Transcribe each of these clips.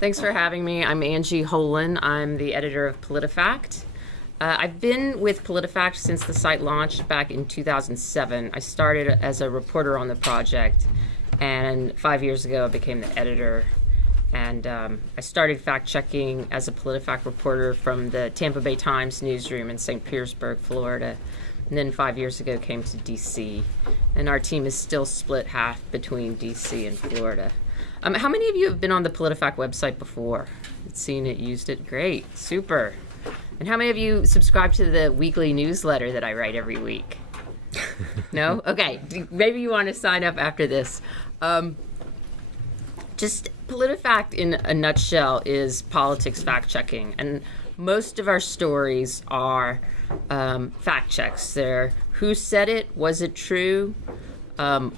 Thanks for having me. I'm Angie Holan. I'm the editor of PolitiFact. I've been with PolitiFact since the site launched back in 2007. I started as a reporter on the project, and 5 years ago I became the editor. And I started fact-checking as a PolitiFact reporter from the Tampa Bay Times newsroom in St. Petersburg, Florida. And then 5 years ago came to D.C. And our team is still split half between D.C. and Florida. How many of you have been on the PolitiFact website before? Seen it, used it? Great, super. And how many of you subscribe to the weekly newsletter that I write every week? No? Okay, maybe you want to sign up after this. Just PolitiFact in a nutshell is politics fact-checking. And most of our stories are fact checks. They're who said it, was it true,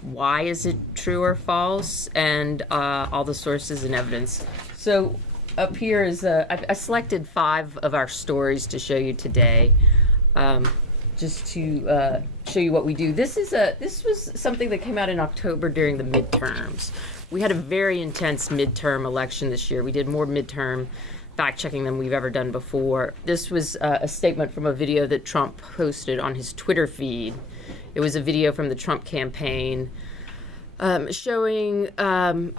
why is it true or false, and all the sources and evidence. So up here is I selected 5 of our stories to show you today, just to show you what we do. This was something that came out in October during the midterms. We had a very intense midterm election this year. We did more midterm fact-checking than we've ever done before. This was a statement from a video that Trump posted on his Twitter feed. It was a video from the Trump campaign showing a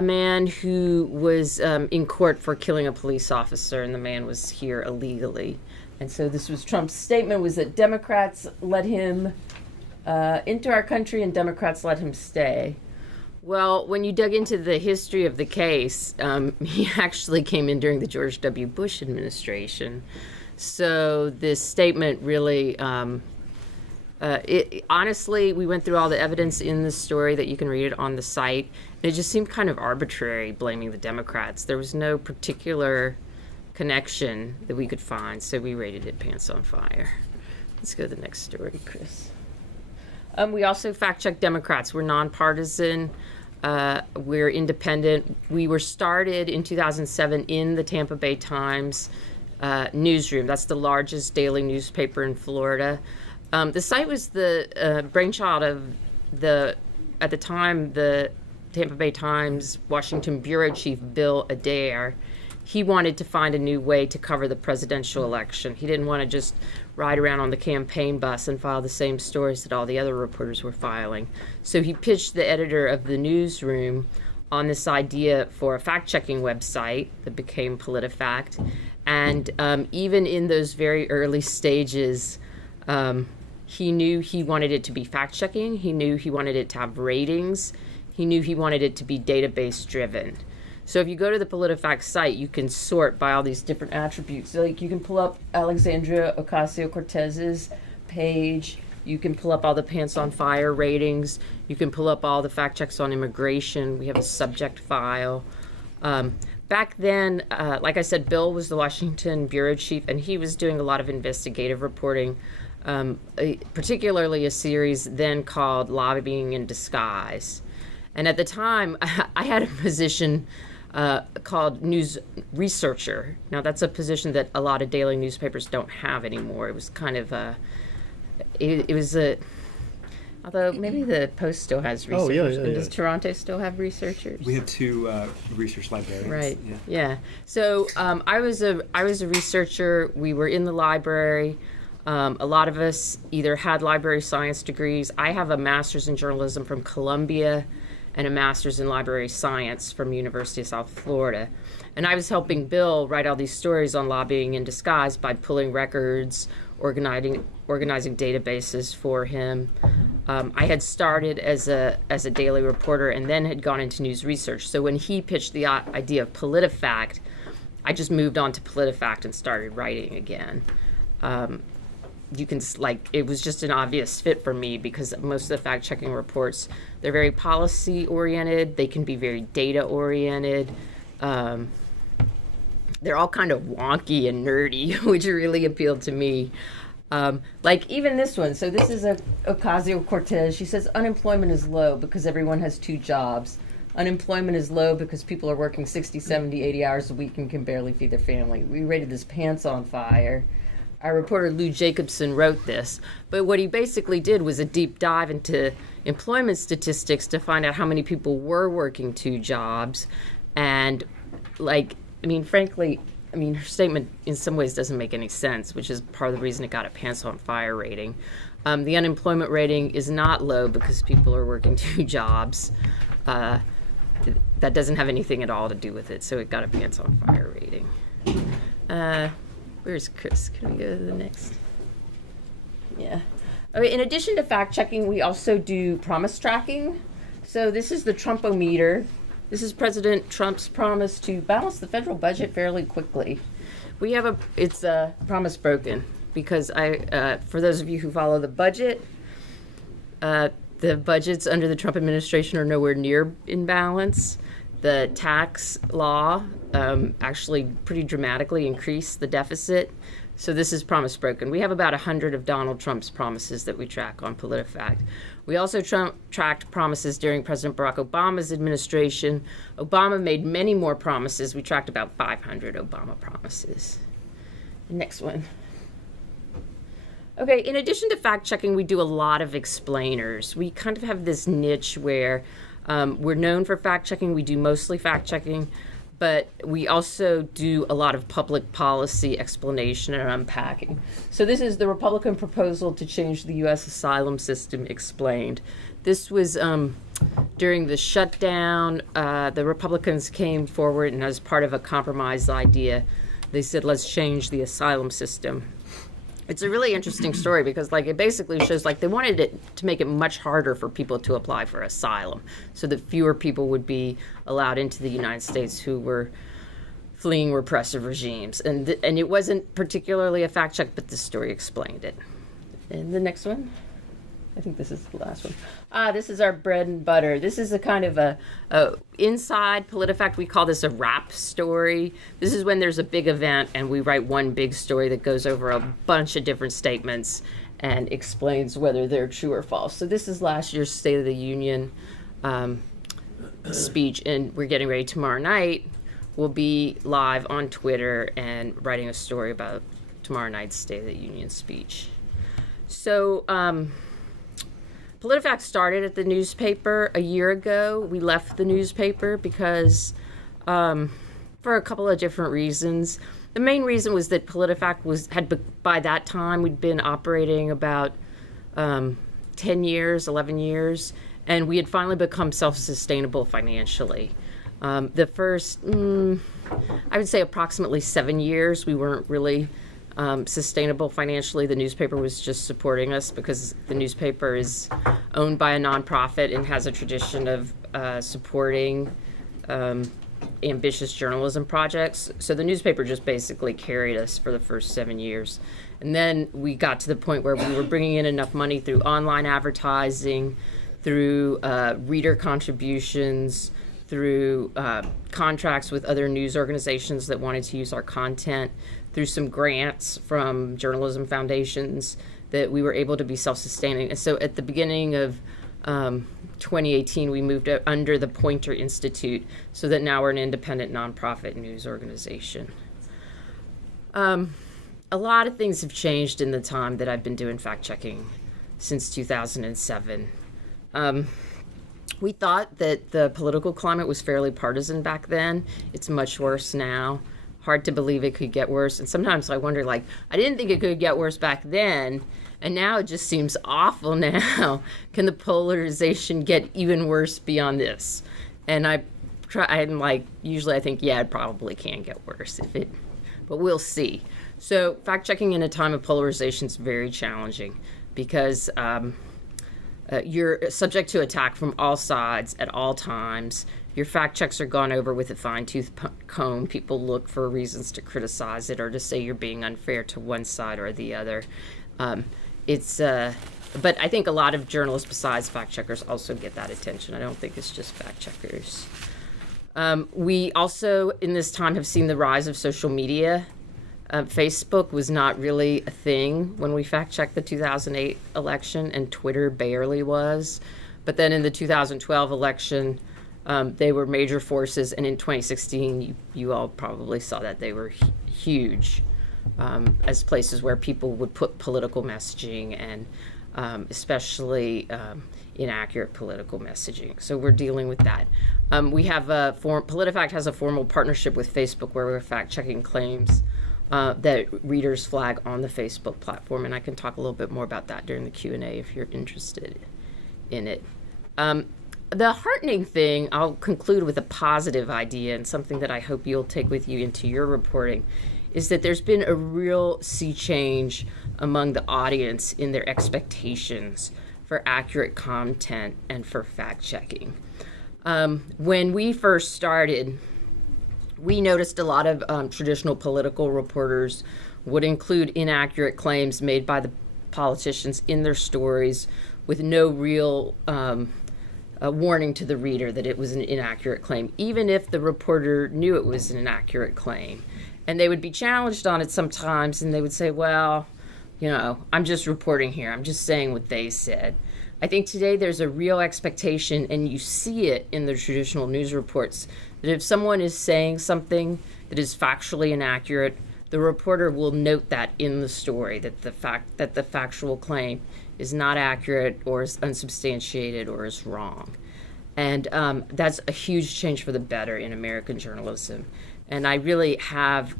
man who was in court for killing a police officer, and the man was here illegally. And so this was Trump's statement, was that Democrats let him into our country and Democrats let him stay. Well, when you dug into the history of the case, he actually came in during the George W. Bush administration. So this statement really, honestly, we went through all the evidence in the story that you can read it on the site. And it just seemed kind of arbitrary blaming the Democrats. There was no particular connection that we could find, so we rated it pants on fire. Let's go to the next story, Chris. We also fact-check Democrats. We're nonpartisan. We're independent. We were started in 2007 in the Tampa Bay Times newsroom. That's the largest daily newspaper in Florida. The site was the brainchild of at the time, the Tampa Bay Times Washington bureau chief, Bill Adair. He wanted to find a new way to cover the presidential election. He didn't want to just ride around on the campaign bus and file the same stories that all the other reporters were filing. So he pitched the editor of the newsroom on this idea for a fact-checking website that became PolitiFact. And even in those very early stages, he knew he wanted it to be fact-checking. He knew he wanted it to have ratings. He knew he wanted it to be database-driven. So if you go to the PolitiFact site, you can sort by all these different attributes. So, like, you can pull up Alexandria Ocasio-Cortez's page. You can pull up all the pants on fire ratings. You can pull up all the fact checks on immigration. We have a subject file. Back then, like I said, Bill was the Washington bureau chief, and he was doing a lot of investigative reporting, particularly a series then called Lobbying in Disguise. And at the time, I had a position called news researcher. Now, that's a position that a lot of daily newspapers don't have anymore. It was kind of although maybe the Post still has researchers. Yeah. Does Toronto still have researchers? We have 2 research librarians. Right. Yeah. So I was a researcher. We were in the library. A lot of us either had library science degrees. I have a master's in journalism from Columbia and a master's in library science from University of South Florida. And I was helping Bill write all these stories on lobbying in disguise by pulling records, organizing databases for him. I had started as a daily reporter and then had gone into news research. So when he pitched the idea of PolitiFact, I just moved on to PolitiFact and started writing again. You can, it was just an obvious fit for me because most of the fact-checking reports, they're very policy-oriented. They can be very data-oriented. They're all kind of wonky and nerdy, which really appealed to me. Like even this one. So this is Ocasio-Cortez. She says unemployment is low because everyone has 2 jobs. Unemployment is low because people are working 60, 70, 80 hours a week and can barely feed their family. We rated this pants on fire. Our reporter Lou Jacobson wrote this, but what he basically did was a deep dive into employment statistics to find out how many people were working 2 jobs and frankly, her statement in some ways doesn't make any sense, which is part of the reason it got a pants on fire rating. The unemployment rating is not low because people are working 2 jobs. That doesn't have anything at all to do with it, so it got a pants on fire rating. Where's Chris? Can we go to the next? Yeah. Okay, in addition to fact checking, we also do promise tracking. So this is the Trumpometer. This is President Trump's promise to balance the federal budget fairly quickly. It's a promise broken because for those of you who follow the budget, the budgets under the Trump administration are nowhere near in balance. The tax law actually pretty dramatically increased the deficit. So this is promise broken. We have about 100 of Donald Trump's promises that we track on PolitiFact. We also tracked promises during President Barack Obama's administration. Obama made many more promises. We tracked about 500 Obama promises. Next one. Okay, in addition to fact checking, we do a lot of explainers. We kind of have this niche where we're known for fact checking. We do mostly fact checking, but we also do a lot of public policy explanation and unpacking. So this is the Republican proposal to change the U.S. asylum system explained. This was during the shutdown. The Republicans came forward, and as part of a compromise idea, they said, let's change the asylum system. It's a really interesting story because it basically shows they wanted it to make it much harder for people to apply for asylum so that fewer people would be allowed into the United States who were fleeing repressive regimes. And it wasn't particularly a fact check, but the story explained it. And the next one. I think this is the last one. This is our bread and butter. This is a kind of a inside PolitiFact. We call this a wrap story. This is when there's a big event and we write one big story that goes over a bunch of different statements and explains whether they're true or false. So this is last year's State of the Union speech, and we're getting ready tomorrow night. We'll be live on Twitter and writing a story about tomorrow night's State of the Union speech. So, PolitiFact started at the newspaper a year ago. We left the newspaper because, for a couple of different reasons. The main reason was that PolitiFact by that time, we'd been operating about 10 years, 11 years, and we had finally become self-sustainable financially. The first, I would say approximately 7 years, we weren't really sustainable financially. The newspaper was just supporting us because the newspaper is owned by a nonprofit and has a tradition of supporting ambitious journalism projects. So the newspaper just basically carried us for the first 7 years. And then we got to the point where we were bringing in enough money through online advertising, through reader contributions, through contracts with other news organizations that wanted to use our content, through some grants from journalism foundations, that we were able to be self-sustaining. And so at the beginning of 2018, we moved under the Poynter Institute so that now we're an independent nonprofit news organization. A lot of things have changed in the time that I've been doing fact-checking since 2007. We thought that the political climate was fairly partisan back then. It's much worse now. Hard to believe it could get worse. And sometimes I wonder, I didn't think it could get worse back then, and now it just seems awful now. Can the polarization get even worse beyond this? And usually I think, yeah, it probably can get worse but we'll see. So fact-checking in a time of polarization is very challenging because you're subject to attack from all sides at all times. Your fact checks are gone over with a fine-tooth comb. People look for reasons to criticize it or to say you're being unfair to one side or the other. But I think a lot of journalists besides fact checkers also get that attention. I don't think it's just fact checkers. We also, in this time, have seen the rise of social media. Facebook was not really a thing when we fact-checked the 2008 election, and Twitter barely was. But then in the 2012 election, they were major forces, and in 2016, you all probably saw that they were huge as places where people would put political messaging and especially inaccurate political messaging. So we're dealing with that. We have PolitiFact has a formal partnership with Facebook where we're fact-checking claims that readers flag on the Facebook platform, and I can talk a little bit more about that during the Q&A if you're interested in it. The heartening thing, I'll conclude with a positive idea and something that I hope you'll take with you into your reporting, is that there's been a real sea change among the audience in their expectations for accurate content and for fact-checking. When we first started, we noticed a lot of traditional political reporters would include inaccurate claims made by the politicians in their stories with no real warning to the reader that it was an inaccurate claim, even if the reporter knew it was an inaccurate claim. And they would be challenged on it sometimes, and they would say, well, I'm just reporting here. I'm just saying what they said. I think today there's a real expectation, and you see it in the traditional news reports, that if someone is saying something that is factually inaccurate, the reporter will note that in the story, that the factual claim is not accurate or is unsubstantiated or is wrong. And that's a huge change for the better in American journalism. And I really have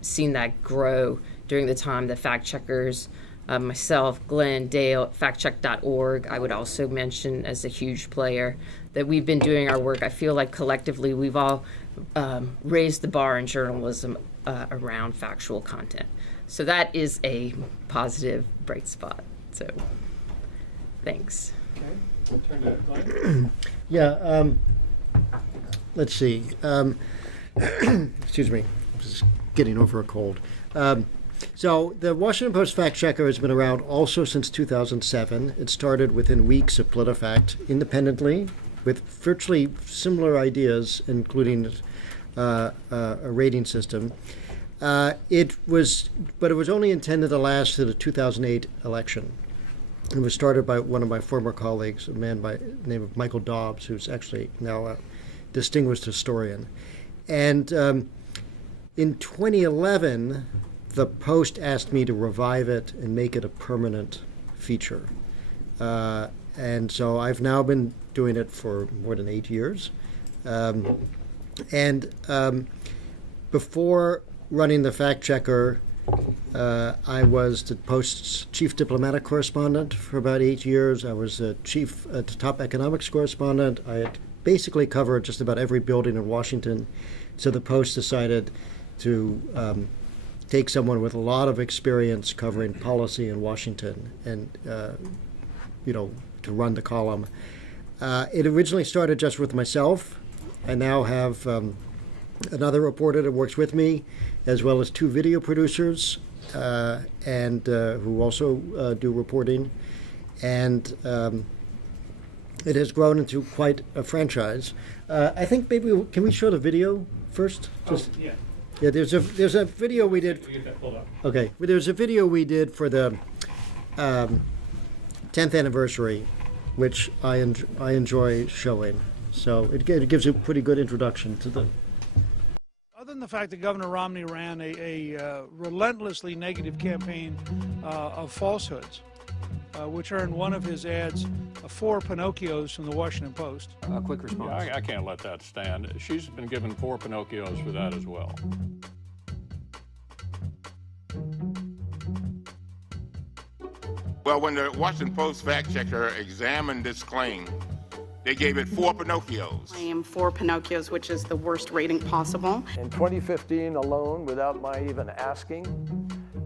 seen that grow during the time that fact checkers, myself, Glenn, Dale, factcheck.org, I would also mention as a huge player, that we've been doing our work. I feel like collectively we've all raised the bar in journalism around factual content. So that is a positive bright spot. So thanks. Okay, we'll turn to Glenn. Yeah, let's see. Excuse me, just getting over a cold. So the Washington Post Fact Checker has been around also since 2007. It started within weeks of PolitiFact independently with virtually similar ideas, including a rating system. It was only intended to last through the 2008 election. It was started by one of my former colleagues, a man by the name of Michael Dobbs, who's actually now a distinguished historian. And in 2011, the Post asked me to revive it and make it a permanent feature. And so I've now been doing it for more than 8 years. Before running the Fact Checker, I was the Post's chief diplomatic correspondent for about 8 years. I was the top economics correspondent. I had basically covered just about every building in Washington. So the Post decided to take someone with a lot of experience covering policy in Washington and, to run the column. It originally started just with myself. I now have another reporter that works with me, as well as 2 video producers and who also do reporting. And it has grown into quite a franchise. I think maybe can we show the video first? Yeah. Yeah, there's a video we did. We get that pulled up. Okay, well, there's a video we did for the 10th anniversary, which I enjoy showing. So it gives a pretty good introduction to the. Other than the fact that Governor Romney ran a relentlessly negative campaign of falsehoods, which earned one of his ads 4 Pinocchios from the Washington Post. A quick response. Yeah, I can't let that stand. She's been given 4 Pinocchios for that as well. Well, when the Washington Post fact checker examined this claim, they gave it 4 Pinocchios. Claim 4 Pinocchios, which is the worst rating possible. In 2015 alone, without my even asking,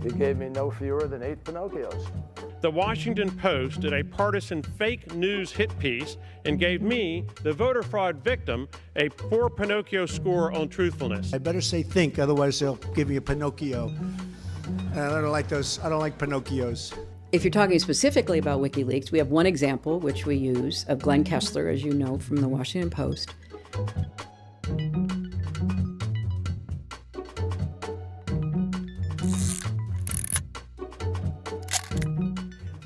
he gave me no fewer than 8 Pinocchios. The Washington Post did a partisan fake news hit piece and gave me, the voter fraud victim, a 4 Pinocchio score on truthfulness. I better say think, otherwise they'll give me a Pinocchio. And I don't like those. I don't like Pinocchios. If you're talking specifically about WikiLeaks, we have one example, which we use, of Glenn Kessler, as you know, from the Washington Post.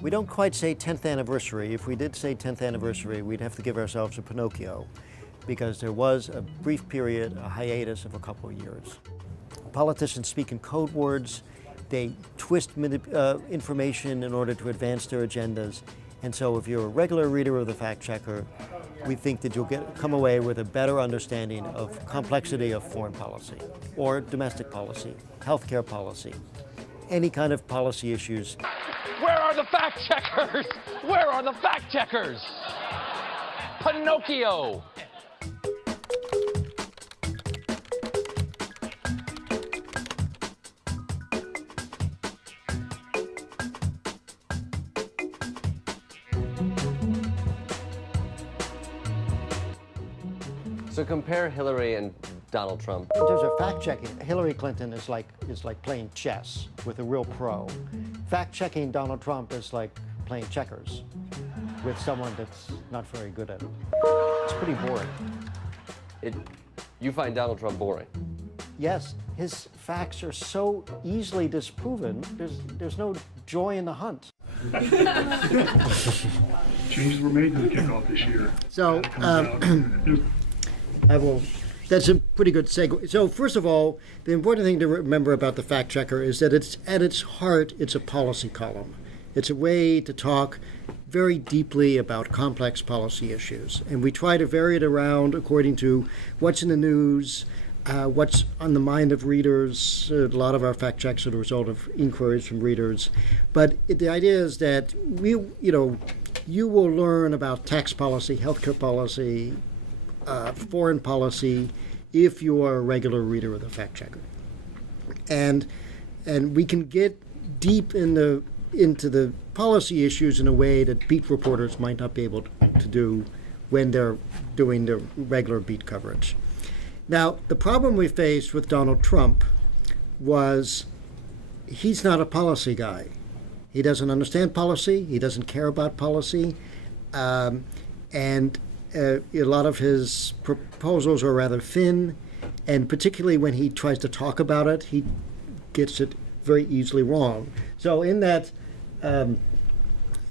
We don't quite say 10th anniversary. If we did say 10th anniversary, we'd have to give ourselves a Pinocchio, because there was a brief period, a hiatus of a couple of years. Politicians speak in code words. They twist information in order to advance their agendas. And so if you're a regular reader of the Fact Checker, we think that you'll come away with a better understanding of complexity of foreign policy or domestic policy, healthcare policy, any kind of policy issues. Where are the fact checkers? Where are the fact checkers? Pinocchio! So compare Hillary and Donald Trump. In terms of fact checking, Hillary Clinton is like playing chess with a real pro. Fact checking Donald Trump is like playing checkers with someone that's not very good at it. It's pretty boring. You find Donald Trump boring? Yes, his facts are so easily disproven. There's no joy in the hunt. Changes were made to the kickoff this year. So, that's a pretty good segue. So first of all, the important thing to remember about the Fact Checker is that it's at its heart, it's a policy column. It's a way to talk very deeply about complex policy issues. And we try to vary it around according to what's in the news, what's on the mind of readers. A lot of our fact checks are the result of inquiries from readers. But the idea is that you will learn about tax policy, healthcare policy, foreign policy, if you are a regular reader of the Fact Checker. And we can get deep into the policy issues in a way that beat reporters might not be able to do when they're doing their regular beat coverage. Now, the problem we faced with Donald Trump was he's not a policy guy. He doesn't understand policy. He doesn't care about policy. And a lot of his proposals are rather thin, and particularly when he tries to talk about it, he gets it very easily wrong. So in that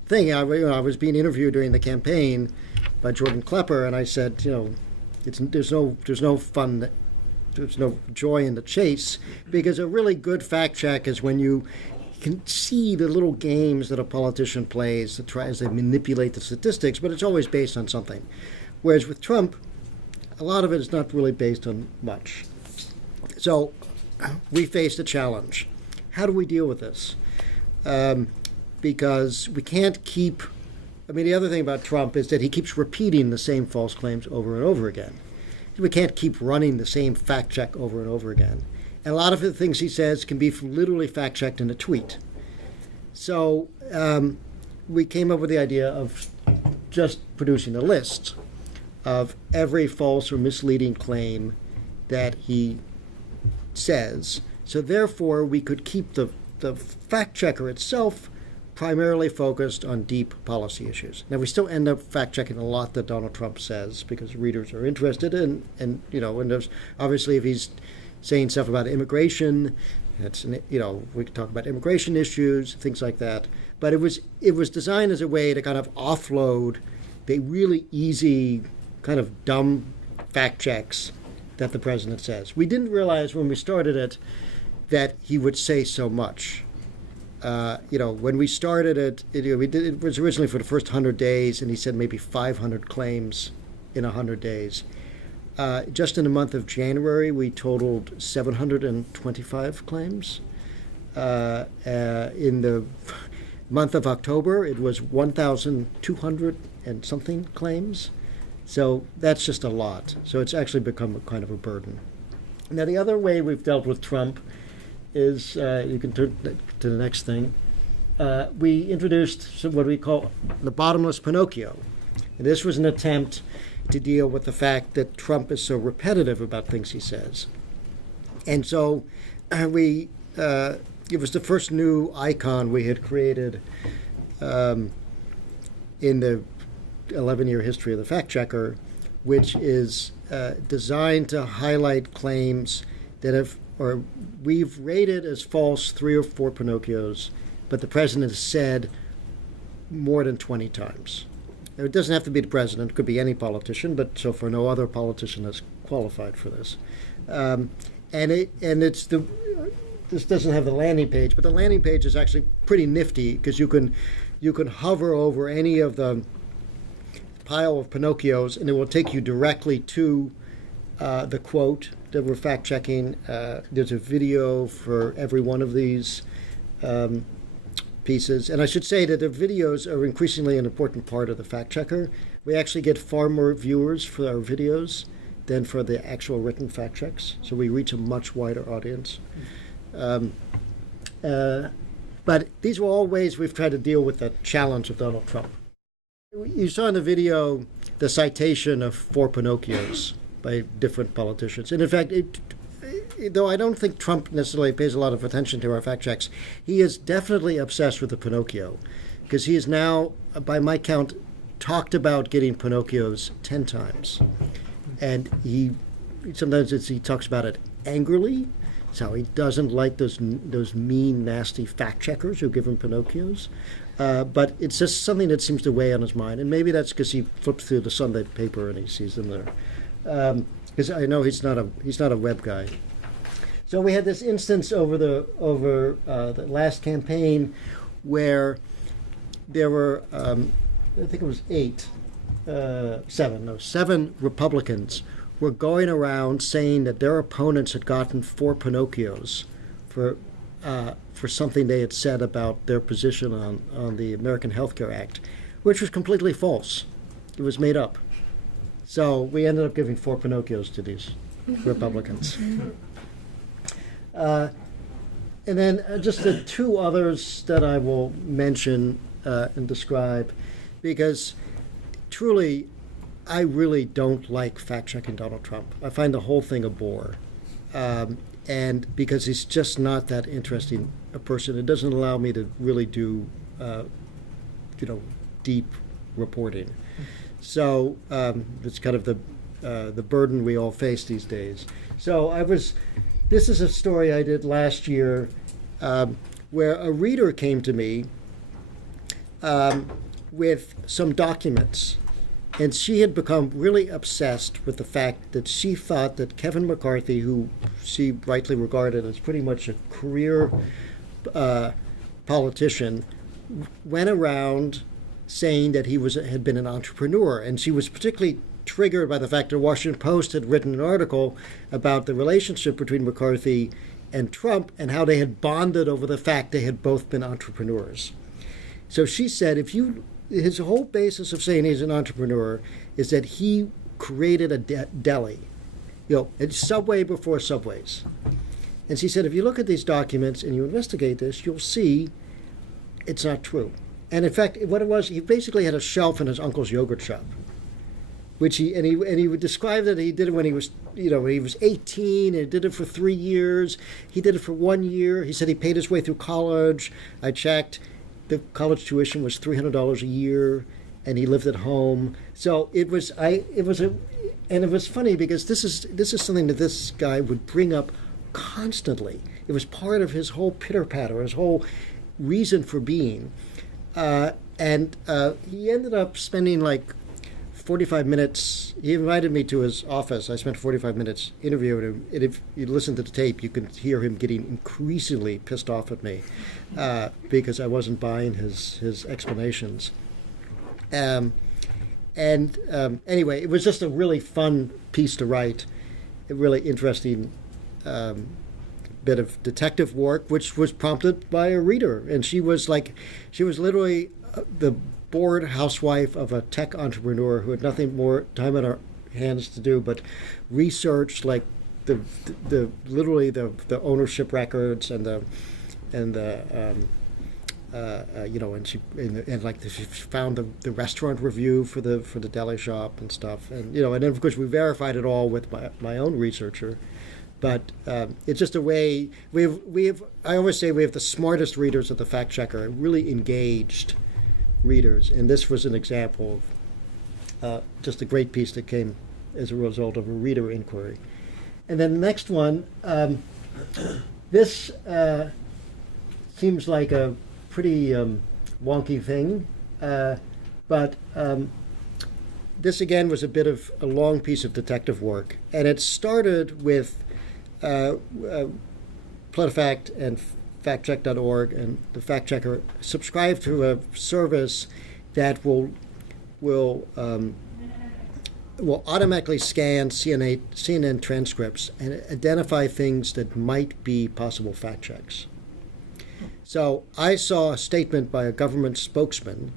thing, I was being interviewed during the campaign by Jordan Klepper, and I said, there's no fun, there's no joy in the chase, because a really good fact check is when you can see the little games that a politician plays that tries to manipulate the statistics, but it's always based on something. Whereas with Trump, a lot of it is not really based on much. So we faced a challenge. How do we deal with this? Because we can't keep, the other thing about Trump is that he keeps repeating the same false claims over and over again. We can't keep running the same fact check over and over again. And a lot of the things he says can be literally fact-checked in a tweet. So we came up with the idea of just producing a list of every false or misleading claim that he says. So therefore, we could keep the fact-checker itself primarily focused on deep policy issues. Now, we still end up fact-checking a lot that Donald Trump says because readers are interested in, and there's obviously if he's saying stuff about immigration, we could talk about immigration issues, things like that. But it was designed as a way to kind of offload the really easy, kind of dumb fact checks that the president says. We didn't realize when we started it that he would say so much. When we started it was originally for the first 100 days, and he said maybe 500 claims in 100 days. Just in the month of January, we totaled 725 claims. In the month of October, it was 1,200 and something claims. So that's just a lot. So it's actually become kind of a burden. Now, the other way we've dealt with Trump is, you can turn to the next thing, we introduced what we call the bottomless Pinocchio. And this was an attempt to deal with the fact that Trump is so repetitive about things he says. And so it was the first new icon we had created in the 11-year history of the Fact Checker, which is designed to highlight claims that we've rated as false 3 or 4 Pinocchios, but the president has said more than 20 times. It doesn't have to be the president; it could be any politician. But so far, no other politician has qualified for this. This doesn't have the landing page, but the landing page is actually pretty nifty because you can you can hover over any of the pile of Pinocchios, and it will take you directly to the quote that we're fact-checking. There's a video for every one of these pieces. And I should say that the videos are increasingly an important part of the fact-checker. We actually get far more viewers for our videos than for the actual written fact-checks. So we reach a much wider audience. But these were all ways we've tried to deal with the challenge of Donald Trump. You saw in the video the citation of 4 Pinocchios by different politicians. And in fact, though I don't think Trump necessarily pays a lot of attention to our fact checks, he is definitely obsessed with the Pinocchio, because he is now, by my count, talked about getting Pinocchios 10 times. And sometimes he talks about it angrily. So he doesn't like those mean, nasty fact checkers who give him Pinocchios. But it's just something that seems to weigh on his mind. And maybe that's because he flips through the Sunday paper and he sees them there. Because I know he's not a web guy. So we had this instance over the last campaign where there were, I think it was 7 Republicans were going around saying that their opponents had gotten 4 Pinocchios for something they had said about their position on the American Health Care Act, which was completely false. It was made up. So we ended up giving 4 Pinocchios to these Republicans. And then just the 2 others that I will mention and describe, because truly, I really don't like fact-checking Donald Trump. I find the whole thing a bore. And because he's just not that interesting a person, it doesn't allow me to really do, deep reporting. So it's kind of the burden we all face these days. So this is a story I did last year where a reader came to me with some documents. And she had become really obsessed with the fact that she thought that Kevin McCarthy, who she rightly regarded as pretty much a career politician, went around saying that he had been an entrepreneur. And she was particularly triggered by the fact that the Washington Post had written an article about the relationship between McCarthy and Trump and how they had bonded over the fact they had both been entrepreneurs. So she said, his whole basis of saying he's an entrepreneur is that he created a deli, a Subway before Subways. And she said, if you look at these documents and you investigate this, you'll see it's not true. And in fact, what it was, he basically had a shelf in his uncle's yogurt shop, which he would describe that he did it when he was, when he was 18, and did it for 3 years. He did it for 1 year. He said he paid his way through college. I checked. The college tuition was $300 a year, and he lived at home. So it was funny because this is something that this guy would bring up constantly. It was part of his whole pitter-patter, his whole reason for being. And he ended up spending like 45 minutes. He invited me to his office. I spent 45 minutes interviewing him. And if you listen to the tape, you can hear him getting increasingly pissed off at me because I wasn't buying his explanations. Anyway, it was just a really fun piece to write, a really interesting bit of detective work, which was prompted by a reader. And she was literally the bored housewife of a tech entrepreneur who had nothing more time on her hands to do but research like the ownership records and she found the restaurant review for the deli shop and stuff, and then of course we verified it all with my own researcher. But it's just a way I always say we have the smartest readers at the Fact Checker, really engaged readers, and this was an example of just a great piece that came as a result of a reader inquiry. And then the next one, this seems like a pretty wonky thing, but this again was a bit of a long piece of detective work, and it started with PolitiFact and factcheck.org and the fact checker subscribe to a service that will automatically scan CNN transcripts and identify things that might be possible fact checks. So I saw a statement by a government spokesman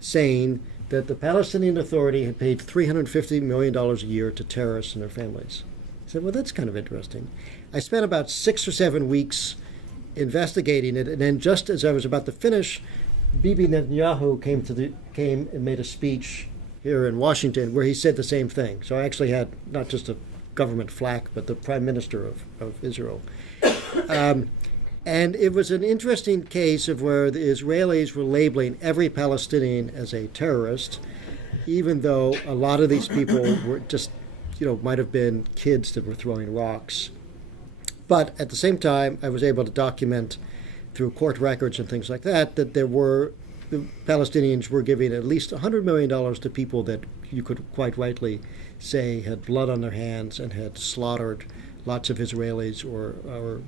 saying that the Palestinian Authority had paid $350 million a year to terrorists and their families. I said, well, that's kind of interesting. I spent about 6 or 7 weeks investigating it, and then just as I was about to finish, Bibi Netanyahu came and made a speech here in Washington where he said the same thing. So I actually had not just a government flack, but the prime minister of Israel. And it was an interesting case of where the Israelis were labeling every Palestinian as a terrorist, even though a lot of these people were just, might have been kids that were throwing rocks. But at the same time, I was able to document through court records and things like that the Palestinians were giving at least $100 million to people that you could quite rightly say had blood on their hands and had slaughtered lots of Israelis or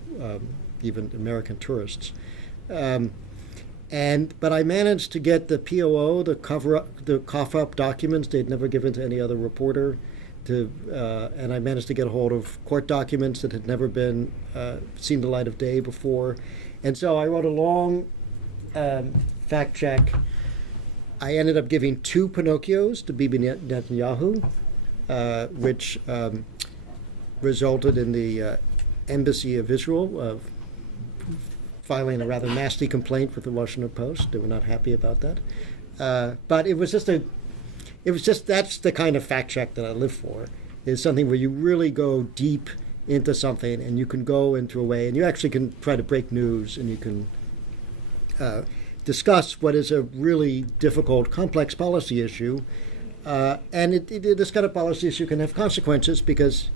even American tourists. But I managed to get the POO, the cough-up documents they'd never given to any other reporter, and I managed to get a hold of court documents that had never been seen the light of day before. And so I wrote a long fact check. I ended up giving 2 Pinocchios to Bibi Netanyahu, which resulted in the Embassy of Israel filing a rather nasty complaint with the Washington Post. They were not happy about that. But it was just that's the kind of fact check that I live for, is something where you really go deep into something and you can go into a way and you actually can try to break news and you can discuss what is a really difficult, complex policy issue. And this kind of policy issue can have consequences because,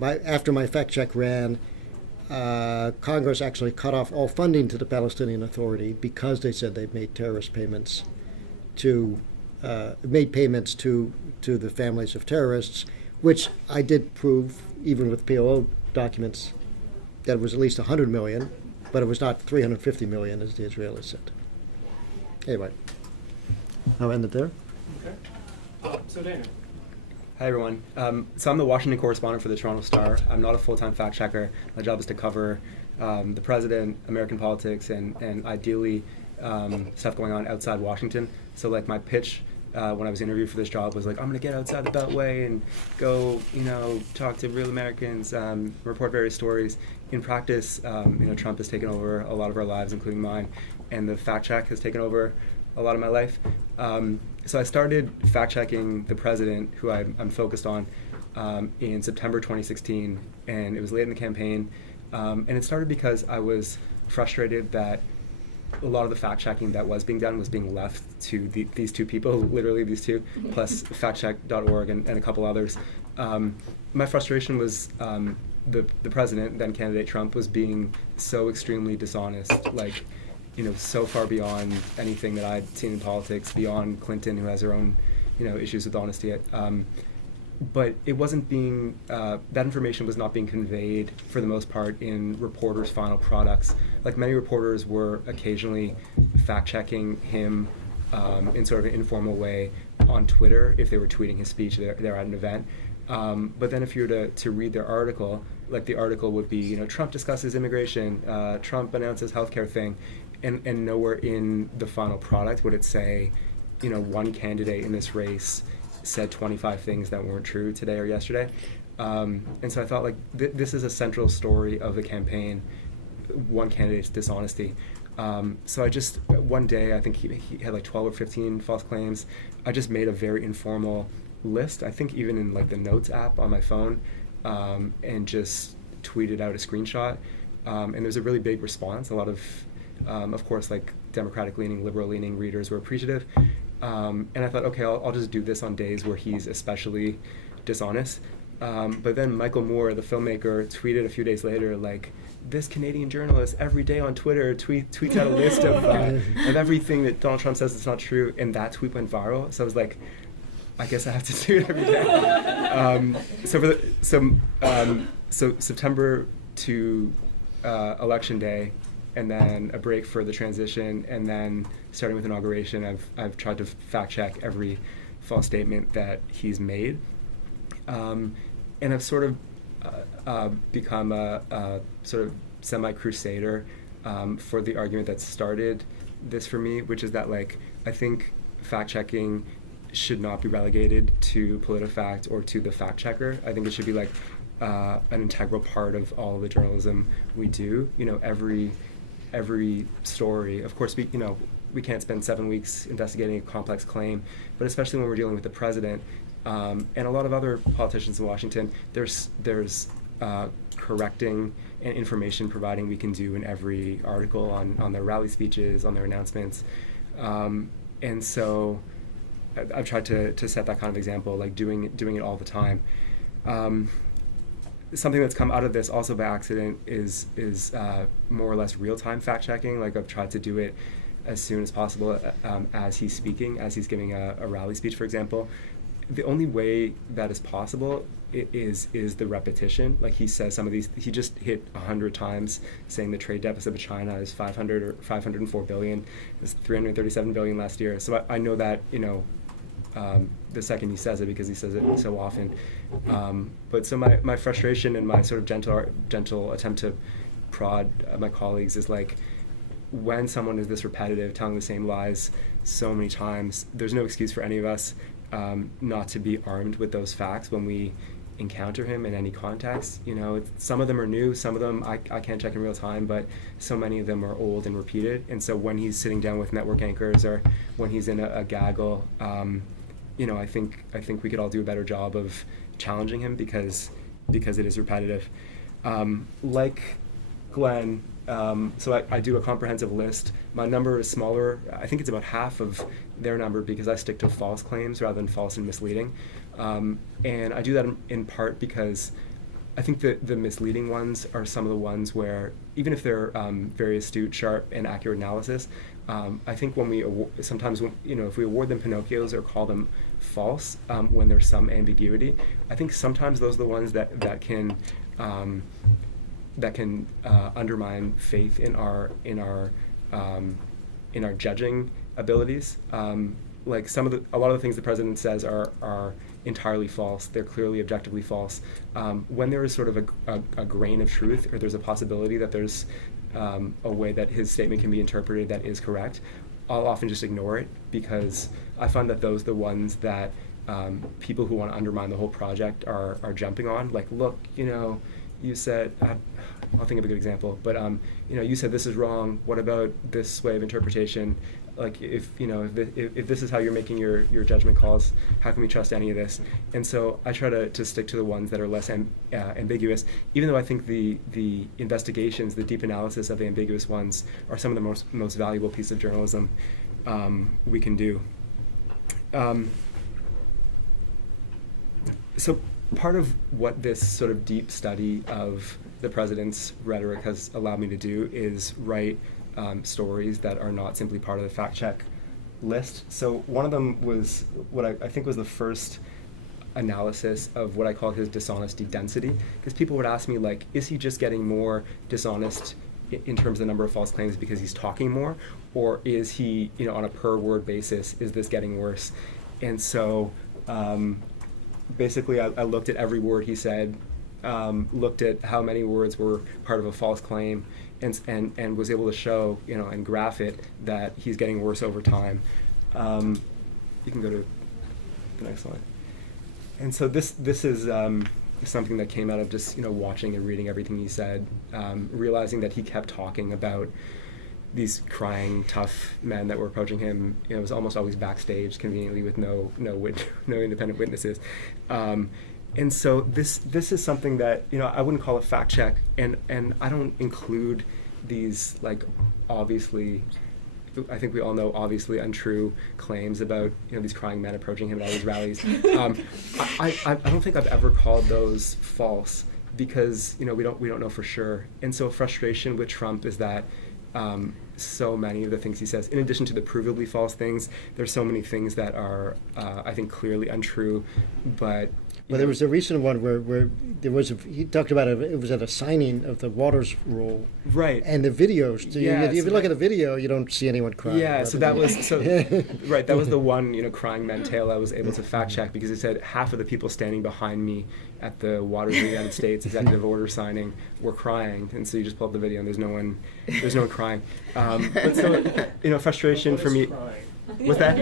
after my fact check ran, Congress actually cut off all funding to the Palestinian Authority because they said they'd made terrorist payments to the families of terrorists, which I did prove, even with POO documents, that it was at least $100 million, but it was not $350 million, as the Israelis said. Anyway, I'll end it there. Okay. So Daniel. Hi, everyone. So I'm the Washington correspondent for the Toronto Star. I'm not a full-time fact checker. My job is to cover the president, American politics, and ideally stuff going on outside Washington. So like my pitch when I was interviewed for this job was like, I'm going to get outside the Beltway and go, talk to real Americans, report various stories. In practice, Trump has taken over a lot of our lives, including mine, and the fact check has taken over a lot of my life. So I started fact checking the president, who I'm focused on, in September 2016, and it was late in the campaign. And it started because I was frustrated that a lot of the fact checking that was being done was being left to these 2 people, literally these 2, plus factcheck.org and a couple others. My frustration was the president, then candidate Trump, was being so extremely dishonest, so far beyond anything that I'd seen in politics, beyond Clinton, who has her own, issues with honesty. But it wasn't being, that information was not being conveyed, for the most part, in reporters' final products. Like, many reporters were occasionally fact-checking him in sort of an informal way on Twitter, if they were tweeting his speech, they're at an event. But then if you were to read their article, like the article would be, Trump discusses immigration, Trump announces healthcare thing, and nowhere in the final product would it say, one candidate in this race said 25 things that weren't true today or yesterday. And so I thought, this is a central story of the campaign, one candidate's dishonesty. So I just, one day, I think he had 12 or 15 false claims. I just made a very informal list, I think even in the Notes app on my phone, and just tweeted out a screenshot. And there was a really big response. A lot of course, Democratic-leaning, liberal-leaning readers were appreciative. And I thought, okay, I'll just do this on days where he's especially dishonest. But then Michael Moore, the filmmaker, tweeted a few days later, this Canadian journalist every day on Twitter tweets out a list of everything that Donald Trump says is not true, and that tweet went viral. So I was like, I guess I have to do it every day. So September to election day, and then a break for the transition, and then starting with inauguration, I've tried to fact check every false statement that he's made, and I've sort of become a sort of semi-crusader for the argument that started this for me, which is that, like, I think fact checking should not be relegated to PolitiFact or to the fact checker. I think it should be like an integral part of all the journalism we do. You know, every story. Of course, we can't spend 7 weeks investigating a complex claim, but especially when we're dealing with the president and a lot of other politicians in Washington, there's correcting and information providing we can do in every article on their rally speeches, on their announcements, and so I've tried to set that kind of example, like doing it all the time. Something that's come out of this also by accident is more or less real-time fact-checking. Like, I've tried to do it as soon as possible as he's speaking, as he's giving a rally speech, for example. The only way that is possible is the repetition. Like, he says some of these, he just hit 100 times saying the trade deficit with China is 500 or 504 billion. It was 337 billion last year. So I know that, the second he says it, because he says it so often. But so my frustration and my sort of gentle attempt to prod my colleagues is, like, when someone is this repetitive, telling the same lies so many times, there's no excuse for any of us not to be armed with those facts when we encounter him in any context. Some of them are new, some of them I can't check in real time, but so many of them are old and repeated. And so when he's sitting down with network anchors, or when he's in a gaggle, I think we could all do a better job of challenging him because it is repetitive. Like Glenn, so I do a comprehensive list. My number is smaller. I think it's about half of their number because I stick to false claims rather than false and misleading. And I do that in part because I think the misleading ones are some of the ones where, even if they're very astute, sharp, and accurate analysis, I think when we sometimes if we award them Pinocchios or call them false when there's some ambiguity, I think sometimes those are the ones that can undermine faith in our judging abilities. Like a lot of the things the president says are entirely false. They're clearly objectively false. When there is sort of a grain of truth, or there's a possibility that there's a way that his statement can be interpreted that is correct, I'll often just ignore it, because I find that those are the ones that people who want to undermine the whole project are jumping on. Like, look, you said, I'll think of a good example, but you said this is wrong. What about this way of interpretation? Like, if this is how you're making your judgment calls, how can we trust any of this? And so I try to stick to the ones that are less ambiguous, even though I think the investigations, the deep analysis of the ambiguous ones are some of the most valuable piece of journalism we can do. So part of what this sort of deep study of the president's rhetoric has allowed me to do is write stories that are not simply part of the fact check list. So one of them was what I think was the first analysis of what I call his dishonesty density, because people would ask me, like, is he just getting more dishonest in terms of the number of false claims because he's talking more, or is he, on a per word basis, is this getting worse? And so basically I looked at every word he said, looked at how many words were part of a false claim, and was able to show, and graph it, that he's getting worse over time. You can go to the next slide. And so this is something that came out of just watching and reading everything he said, realizing that he kept talking about these crying, tough men that were approaching him. It was almost always backstage, conveniently, with no independent witnesses. And so this is something that I wouldn't call a fact check, and I don't include these, like, obviously, I think we all know, obviously untrue claims about these crying men approaching him at all these rallies. I don't think I've ever called those false, because we don't know for sure. And so frustration with Trump is that so many of the things he says, in addition to the provably false things, there's so many things that are I think clearly untrue, but Well, there was a recent one where there was he talked about it was at a signing of the Waters rule. Right. And the videos. So Yeah, if you so look at the video, you don't see anyone crying. Yeah, so that was right. That was the one crying men tale I was able to fact check, because it said half of the people standing behind me at the Waters of the United States executive order signing were crying, and so you just pull up the video and there's no one crying. But so frustration for me. What's that?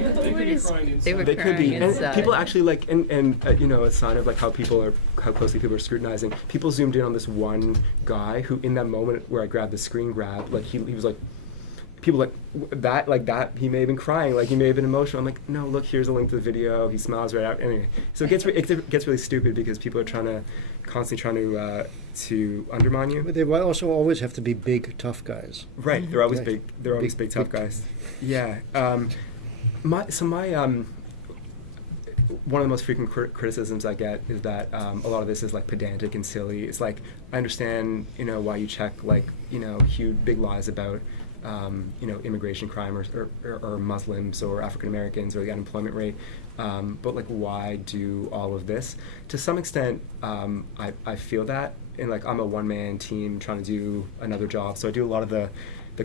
They could be, and people actually and a sign of how closely people are scrutinizing. People zoomed in on this one guy who, in that moment where I grabbed the screen grab, he was like, people that he may have been crying, he may have been emotional. I'm like, no, look, here's a link to the video. He smiles right out. Anyway, so it gets really stupid because people are constantly trying to undermine you. But they also always have to be big, tough guys. Right, they're always big. They're always big, tough guys. Yeah. One of the most frequent criticisms I get is that a lot of this is pedantic and silly. It's I understand why you check huge big lies about immigration crime or Muslims or African Americans or the unemployment rate, but why do all of this? To some extent, I feel that, and I'm a one-man team trying to do another job, so I do a lot of the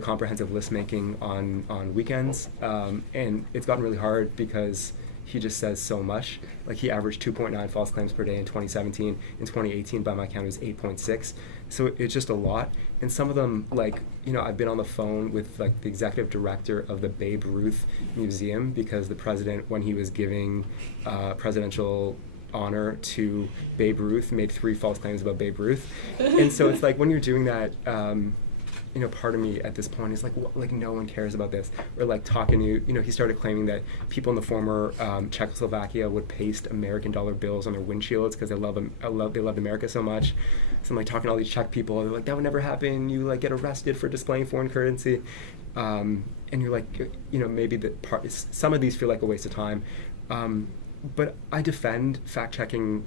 comprehensive list making on weekends, and it's gotten really hard because he just says so much. He averaged 2.9 false claims per day in 2017. In 2018, by my count, it was 8.6. So it's just a lot. And some of them, I've been on the phone with the executive director of the Babe Ruth Museum, because the president, when he was giving presidential honor to Babe Ruth, made 3 false claims about Babe Ruth. And so it's when you're doing that, part of me at this point is no one cares about this. Or talking to he started claiming that people in the former Czechoslovakia would paste American dollar bills on their windshields because they loved America so much. So I'm talking to all these Czech people. They're that would never happen. You get arrested for displaying foreign currency, and you're maybe some of these feel like a waste of time. But I defend fact checking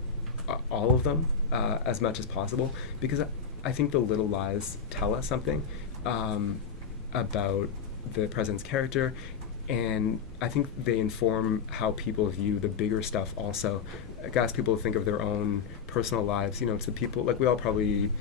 all of them as much as possible, because I think the little lies tell us something about the president's character, and I think they inform how people view the bigger stuff also. I ask people to think of their own personal lives. To people, we all probably,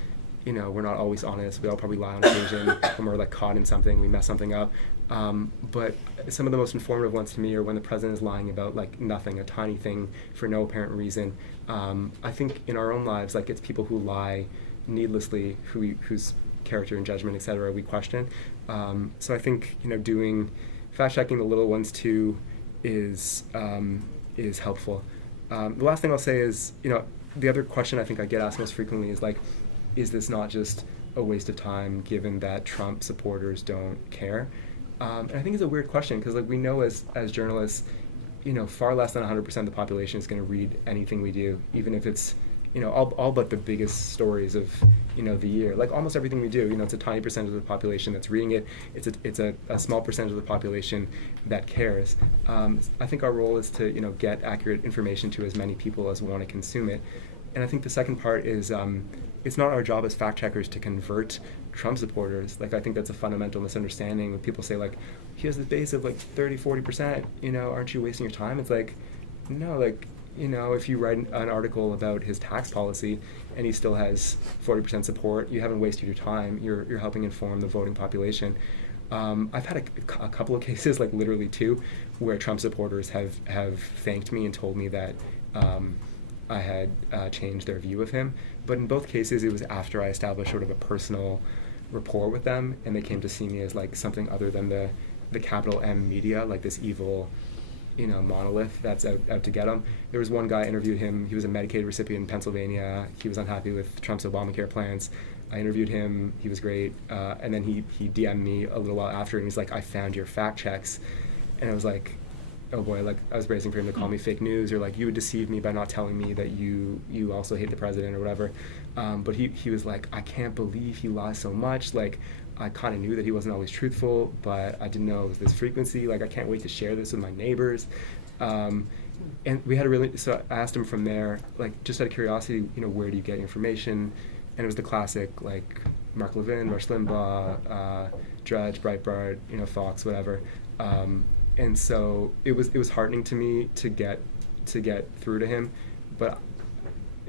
we're not always honest. We all probably lie on occasion when we're caught in something, we mess something up. But some of the most informative ones to me are when the president is lying about nothing, a tiny thing for no apparent reason. I think in our own lives, it's people who lie needlessly, whose character and judgment, etc., we question. So I think doing fact checking the little ones too is helpful. The last thing I'll say is the other question I think I get asked most frequently is this not just a waste of time given that Trump supporters don't care? And I think it's a weird question because we know as journalists, far less than 100% of the population is going to read anything we do, even if it's all but the biggest stories of the year. Almost everything we do, it's a tiny percentage of the population that's reading it. It's a small percentage of the population that cares. I think our role is to get accurate information to as many people as want to consume it. And I think the second part is it's not our job as fact checkers to convert Trump supporters. I think that's a fundamental misunderstanding when people say he has this base of 30-40%, aren't you wasting your time? It's no, if you write an article about his tax policy and he still has 40% support, you haven't wasted your time. You're helping inform the voting population. I've had a couple of cases, literally 2, where Trump supporters have thanked me and told me that I had changed their view of him. But in both cases, it was after I established sort of a personal rapport with them, and they came to see me as something other than the capital M media, this evil monolith that's out to get him. There was one guy, I interviewed him. He was a Medicaid recipient in Pennsylvania. He was unhappy with Trump's Obamacare plans. I interviewed him. He was great. And then he DM'd me a little while after, and he's I found your fact checks. And I was oh boy, I was bracing for him to call me fake news, or you would deceive me by not telling me that you also hate the president or whatever. But he was I can't believe he lies so much. I kind of knew that he wasn't always truthful, but I didn't know it was this frequency. I can't wait to share this with my neighbors. And we had so I asked him from there, just out of curiosity, where do you get information? And it was the classic, Mark Levin, Rush Limbaugh, Drudge, Breitbart, Fox, whatever. And so it was heartening to me to get through to him, but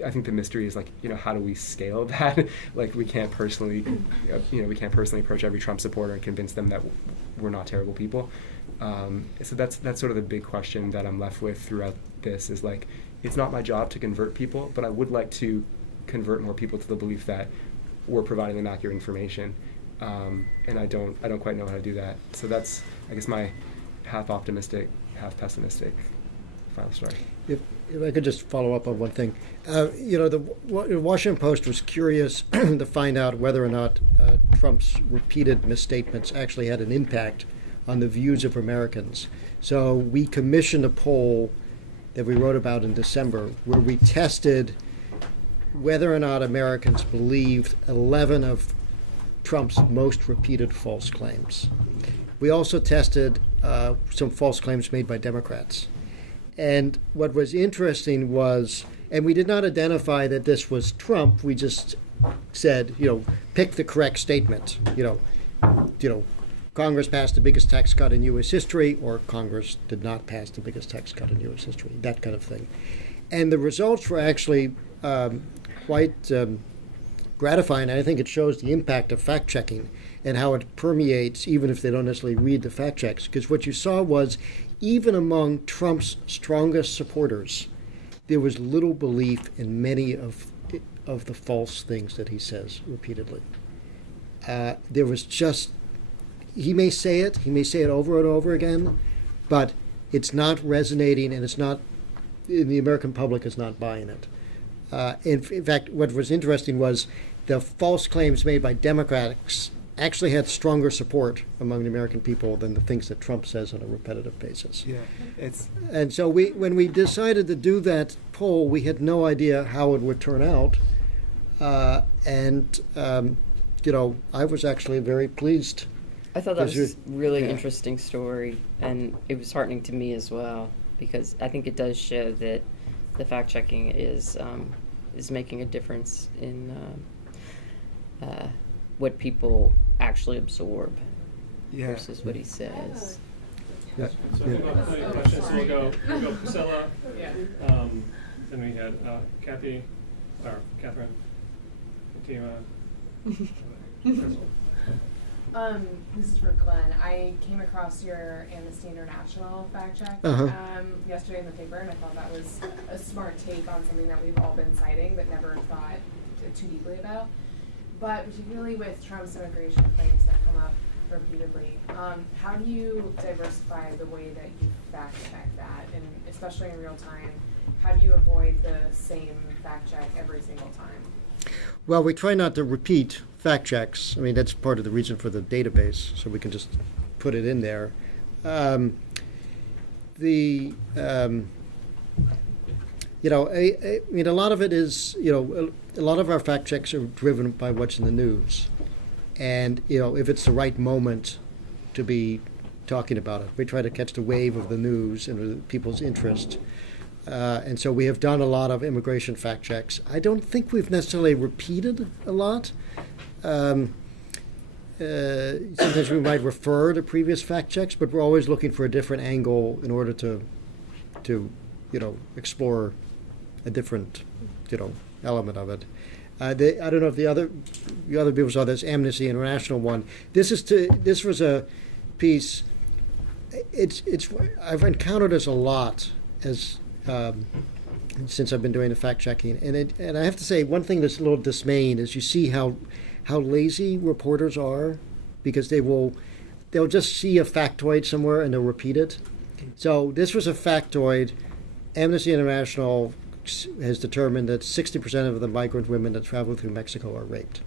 I think the mystery is like, how do we scale that? Like we can't personally approach every Trump supporter and convince them that we're not terrible people. So that's sort of the big question that I'm left with throughout this is like, it's not my job to convert people, but I would like to convert more people to the belief that we're providing them accurate information. And I don't quite know how to do that. So that's, I guess, my half optimistic, half pessimistic final story. If I could just follow up on one thing. The Washington Post was curious to find out whether or not Trump's repeated misstatements actually had an impact on the views of Americans. So we commissioned a poll that we wrote about in December where we tested whether or not Americans believed 11 of Trump's most repeated false claims. We also tested some false claims made by Democrats. And what was interesting was, and we did not identify that this was Trump, we just said, pick the correct statement. Congress passed the biggest tax cut in U.S. history, or Congress did not pass the biggest tax cut in U.S. history, that kind of thing. And the results were actually quite gratifying. I think it shows the impact of fact-checking and how it permeates, even if they don't necessarily read the fact checks. Because what you saw was, even among Trump's strongest supporters, there was little belief in many of the false things that he says repeatedly. There was just, he may say it over and over again, but it's not resonating, and it's not, the American public is not buying it. In fact, what was interesting was the false claims made by Democrats actually had stronger support among the American people than the things that Trump says on a repetitive basis. Yeah, and so when we decided to do that poll, we had no idea how it would turn out, I was actually very pleased. I thought that was a really interesting story, and it was heartening to me as well, because I think it does show that the fact checking is making a difference in what people actually absorb versus what he says. So we'll go Priscilla, then we had Kathy, or Catherine, Fatima. This is for Glenn. I came across your Amnesty International fact check yesterday in the paper, and I thought that was a smart take on something that we've all been citing but never thought too deeply about. But particularly with Trump's immigration claims that come up repeatedly, how do you diversify the way that you fact check that, and especially in real time, how do you avoid the same fact check every single time? Well, we try not to repeat fact checks. I mean, that's part of the reason for the database, so we can just put it in there. A lot of it is, a lot of our fact checks are driven by what's in the news. And, if it's the right moment to be talking about it, we try to catch the wave of the news and people's interest. And so we have done a lot of immigration fact checks. I don't think we've necessarily repeated a lot. Sometimes we might refer to previous fact checks, but we're always looking for a different angle in order to explore a different, element of it. I don't know if the other people saw this Amnesty International one. This was a piece. I've encountered this a lot as. Since I've been doing the fact checking, and I have to say one thing that's a little dismaying is you see how lazy reporters are, because they'll just see a factoid somewhere and they'll repeat it. So this was a factoid. Amnesty International has determined that 60% of the migrant women that travel through Mexico are raped.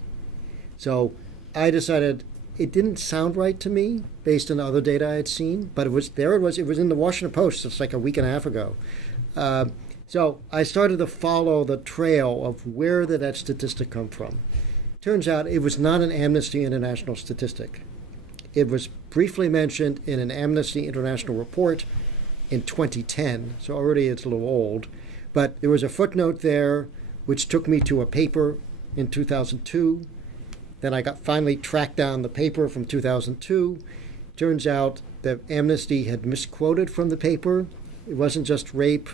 So I decided it didn't sound right to me based on the other data I had seen, but it was in the Washington Post. It's like a week and a half ago. So I started to follow the trail of where did that statistic come from. Turns out it was not an Amnesty International statistic. It was briefly mentioned in an Amnesty International report in 2010, so already it's a little old. But there was a footnote there which took me to a paper in 2002. Then I finally tracked down the paper from 2002. Turns out that Amnesty had misquoted from the paper. It wasn't just rape.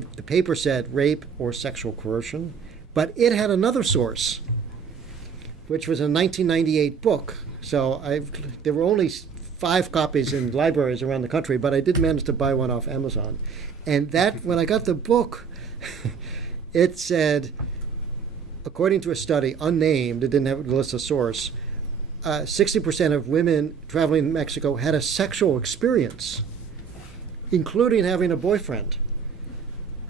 the paper said rape or sexual coercion, but it had another source, which was a 1998 book. So there were only 5 copies in libraries around the country, but I did manage to buy one off Amazon. And that, when I got the book, it said, according to a study, unnamed, it didn't have a list of source, 60% of women traveling in Mexico had a sexual experience, including having a boyfriend.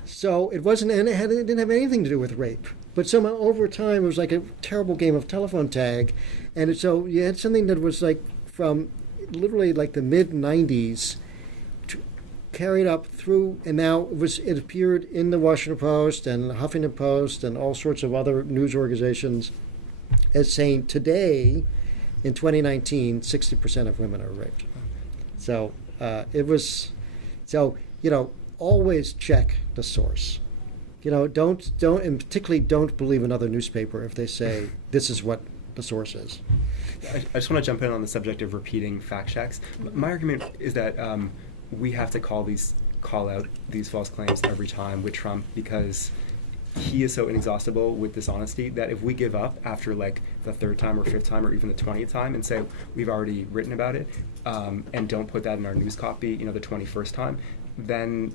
So it wasn't, and it didn't have anything to do with rape. But somehow over time, it was like a terrible game of telephone tag. And so you had something that was like from literally like the mid-90s carried up through, and now it appeared in the Washington Post and the Huffington Post and all sorts of other news organizations as saying today, in 2019, 60% of women are raped. So always check the source. Don't, and particularly don't believe another newspaper if they say this is what the source is. I just want to jump in on the subject of repeating fact checks. My argument is that we have to call out these false claims every time with Trump, because he is so inexhaustible with dishonesty that if we give up after like the 3rd time or 5th time or even the 20th time and say we've already written about it and don't put that in our news copy, the 21st time, then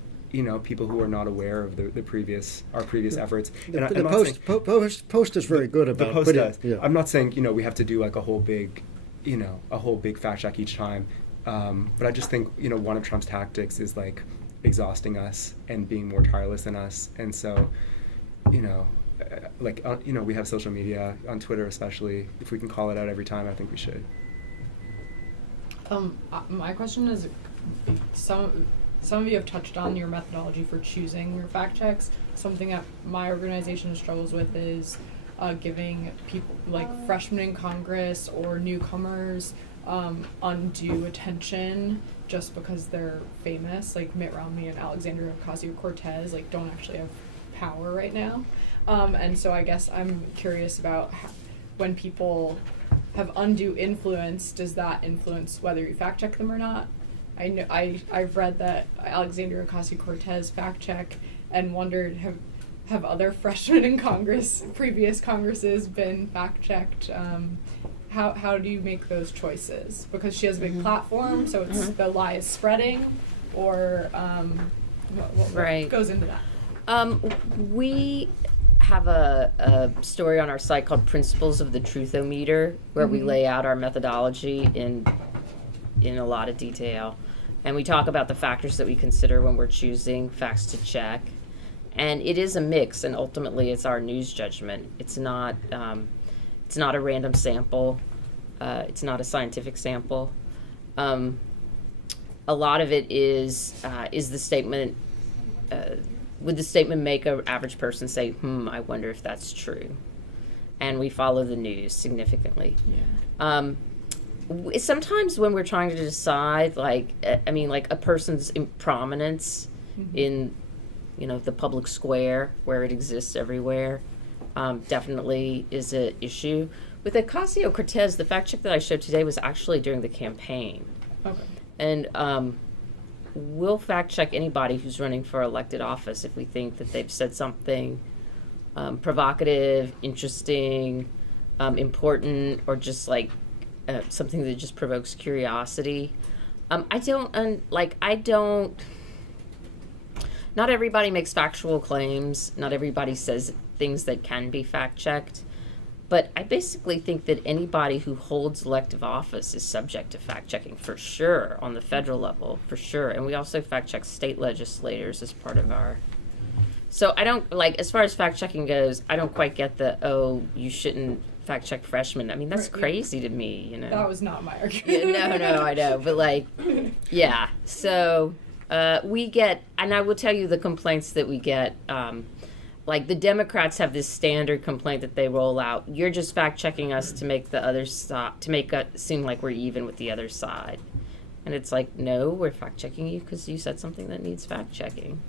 people who are not aware of our previous efforts. The Post is very good about the Post does. Yeah. I'm not saying we have to do like a whole big fact check each time, but I just think one of Trump's tactics is like exhausting us and being more tireless than us, and so we have social media on Twitter especially. If we can call it out every time, I think we should. My question is, some of you have touched on your methodology for choosing your fact checks. Something that my organization struggles with is giving people like freshmen in Congress or newcomers undue attention just because they're famous. Like Mitt Romney and Alexandria Ocasio-Cortez don't actually have power right now. And so I guess I'm curious about when people have undue influence, does that influence whether you fact check them or not? I know I've read that Alexandria Ocasio-Cortez fact check and wondered have other freshmen in Congress, previous Congresses, been fact checked? How do you make those choices? Because she has a big platform, so it's the lie is spreading, or what goes into that? We have a story on our site called Principles of the Truthometer, where we lay out our methodology in a lot of detail. And we talk about the factors that we consider when we're choosing facts to check. And it is a mix, and ultimately it's our news judgment. It's not a random sample. It's not a scientific sample. A lot of it is the statement, would the statement make an average person say, I wonder if that's true? And we follow the news significantly. Yeah. Sometimes when we're trying to decide, like a person's prominence in, the public square where it exists everywhere, definitely is an issue. With Ocasio-Cortez, the fact check that I showed today was actually during the campaign. Okay. And we'll fact check anybody who's running for elected office if we think that they've said something provocative, interesting, important, or just something that just provokes curiosity. Not everybody makes factual claims. Not everybody says things that can be fact-checked. But I basically think that anybody who holds elective office is subject to fact-checking for sure on the federal level, for sure. And we also fact-check state legislators as part of our... So I don't, as far as fact-checking goes, I don't quite get you shouldn't fact-check freshmen. I mean, that's crazy to me, That was not my argument. Yeah, no, I know. But, yeah. So we get, and I will tell you the complaints that we get, the Democrats have this standard complaint that they roll out. You're just fact-checking us to make the other side, to make it seem like we're even with the other side. And it's no, we're fact-checking you because you said something that needs fact-checking.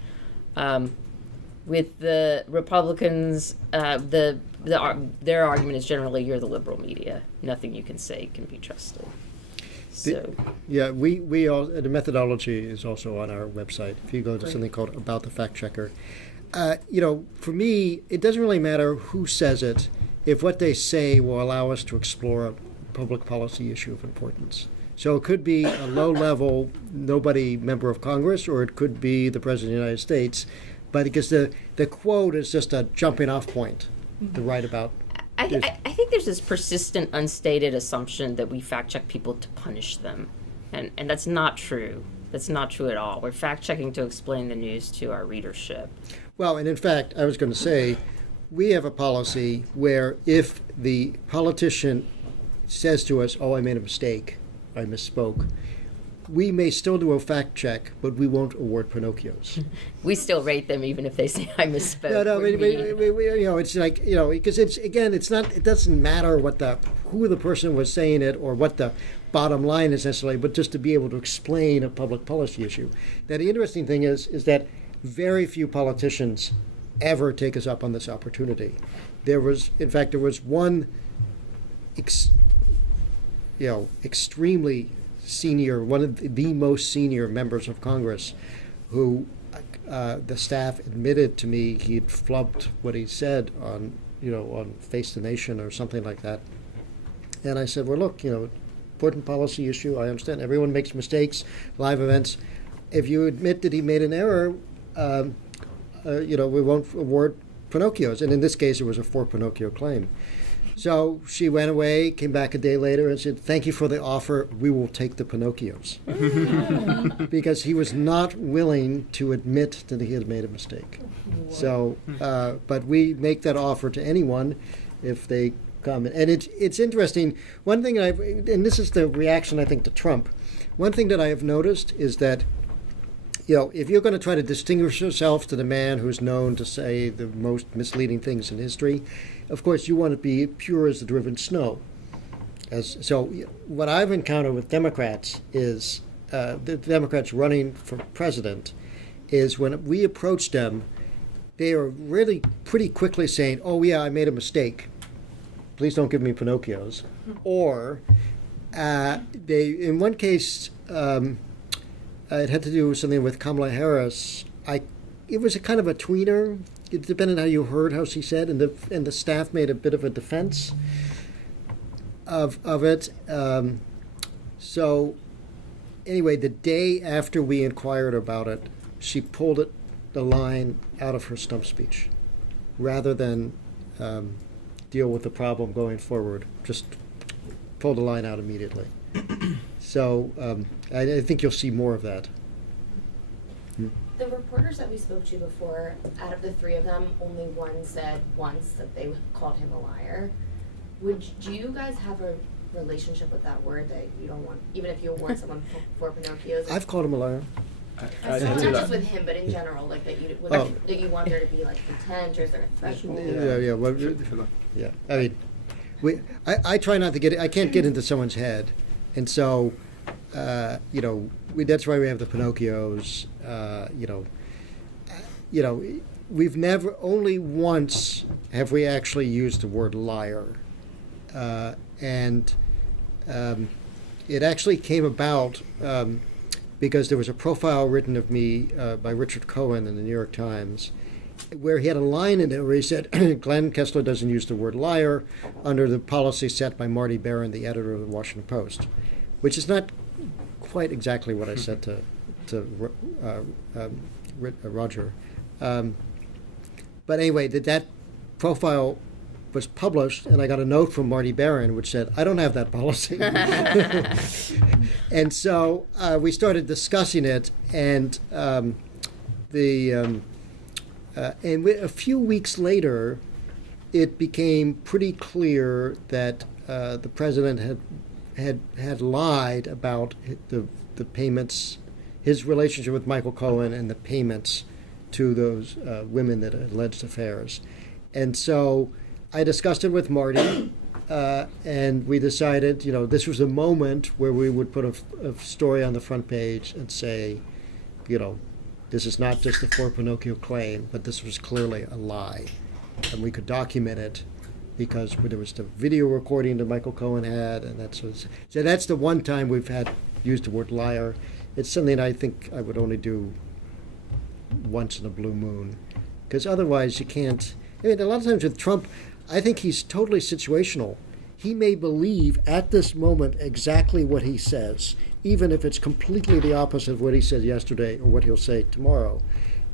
With the Republicans, their argument is generally you're the liberal media. Nothing you can say can be trusted. So we all, the methodology is also on our website. If you go to Great. something called About the Fact Checker, for me, it doesn't really matter who says it if what they say will allow us to explore a public policy issue of importance. So it could be a low-level, nobody member of Congress, or it could be the President of the United States, but because the quote is just a jumping-off point to write about. I think there's this persistent, unstated assumption that we fact-check people to punish them, and that's not true. That's not true at all. We're fact-checking to explain the news to our readership. Well, and in fact, I was going to say, we have a policy where if the politician says to us, "Oh, I made a mistake, I misspoke," we may still do a fact check, but we won't award Pinocchios. We still rate them even if they say I misspoke. No, it's like, because it doesn't matter who the person was saying it or what the bottom line is necessarily, but just to be able to explain a public policy issue. Now, the interesting thing is that very few politicians ever take us up on this opportunity. There was one extremely senior, one of the most senior members of Congress, who the staff admitted to me he'd flubbed what he said on Face the Nation or something like that. And I said, well, look, important policy issue. I understand everyone makes mistakes, live events. If you admit that he made an error, we won't award Pinocchios. And in this case, it was a 4 Pinocchio claim. So she went away, came back a day later and said, "Thank you for the offer. We will take the Pinocchios." Because he was not willing to admit that he had made a mistake. So, but we make that offer to anyone if they come. And it's interesting. One thing and this is the reaction, I think, to Trump. One thing that I have noticed is that, if you're going to try to distinguish yourself to the man who's known to say the most misleading things in history, of course you want to be pure as the driven snow. So what I've encountered with Democrats is, the Democrats running for president, is when we approach them, they are really pretty quickly saying, "Oh yeah, I made a mistake. Please don't give me Pinocchios." Or in one case, it had to do with something with Kamala Harris. It was a kind of a tweener. It depended on how you heard how she said, and the staff made a bit of a defense of it. So anyway, the day after we inquired about it, she pulled the line out of her stump speech, rather than deal with the problem going forward. Just pulled the line out immediately. So I think you'll see more of that. The reporters that we spoke to before, out of the 3 of them, only one said once that they called him a liar. Do you guys have a relationship with that word that you don't want, even if you award someone 4 Pinocchios? I've called him a liar. Not just with him, but in general, like that you want there to be like content, or is there a threshold? Yeah. I mean, I try not to get. I can't get into someone's head, and so that's why we have the Pinocchios. We've never, only once have we actually used the word liar, and it actually came about because there was a profile written of me by Richard Cohen in the New York Times, where he had a line in it where he said, Glenn Kessler doesn't use the word liar under the policy set by Marty Barron, the editor of the Washington Post, which is not quite exactly what I said to Roger. But anyway, that profile was published, and I got a note from Marty Barron which said, "I don't have that policy." And so we started discussing it, and a few weeks later, it became pretty clear that the president had lied about the payments, his relationship with Michael Cohen, and the payments to those women that had alleged affairs. And so I discussed it with Marty, and we decided, this was a moment where we would put a story on the front page and say, this is not just a 4 Pinocchio claim, but this was clearly a lie. And we could document it because there was the video recording that Michael Cohen had, and so that's the one time we've used the word liar. It's something I think I would only do once in a blue moon, because otherwise you can't. I mean, a lot of times with Trump, I think he's totally situational. He may believe at this moment exactly what he says, even if it's completely the opposite of what he said yesterday or what he'll say tomorrow.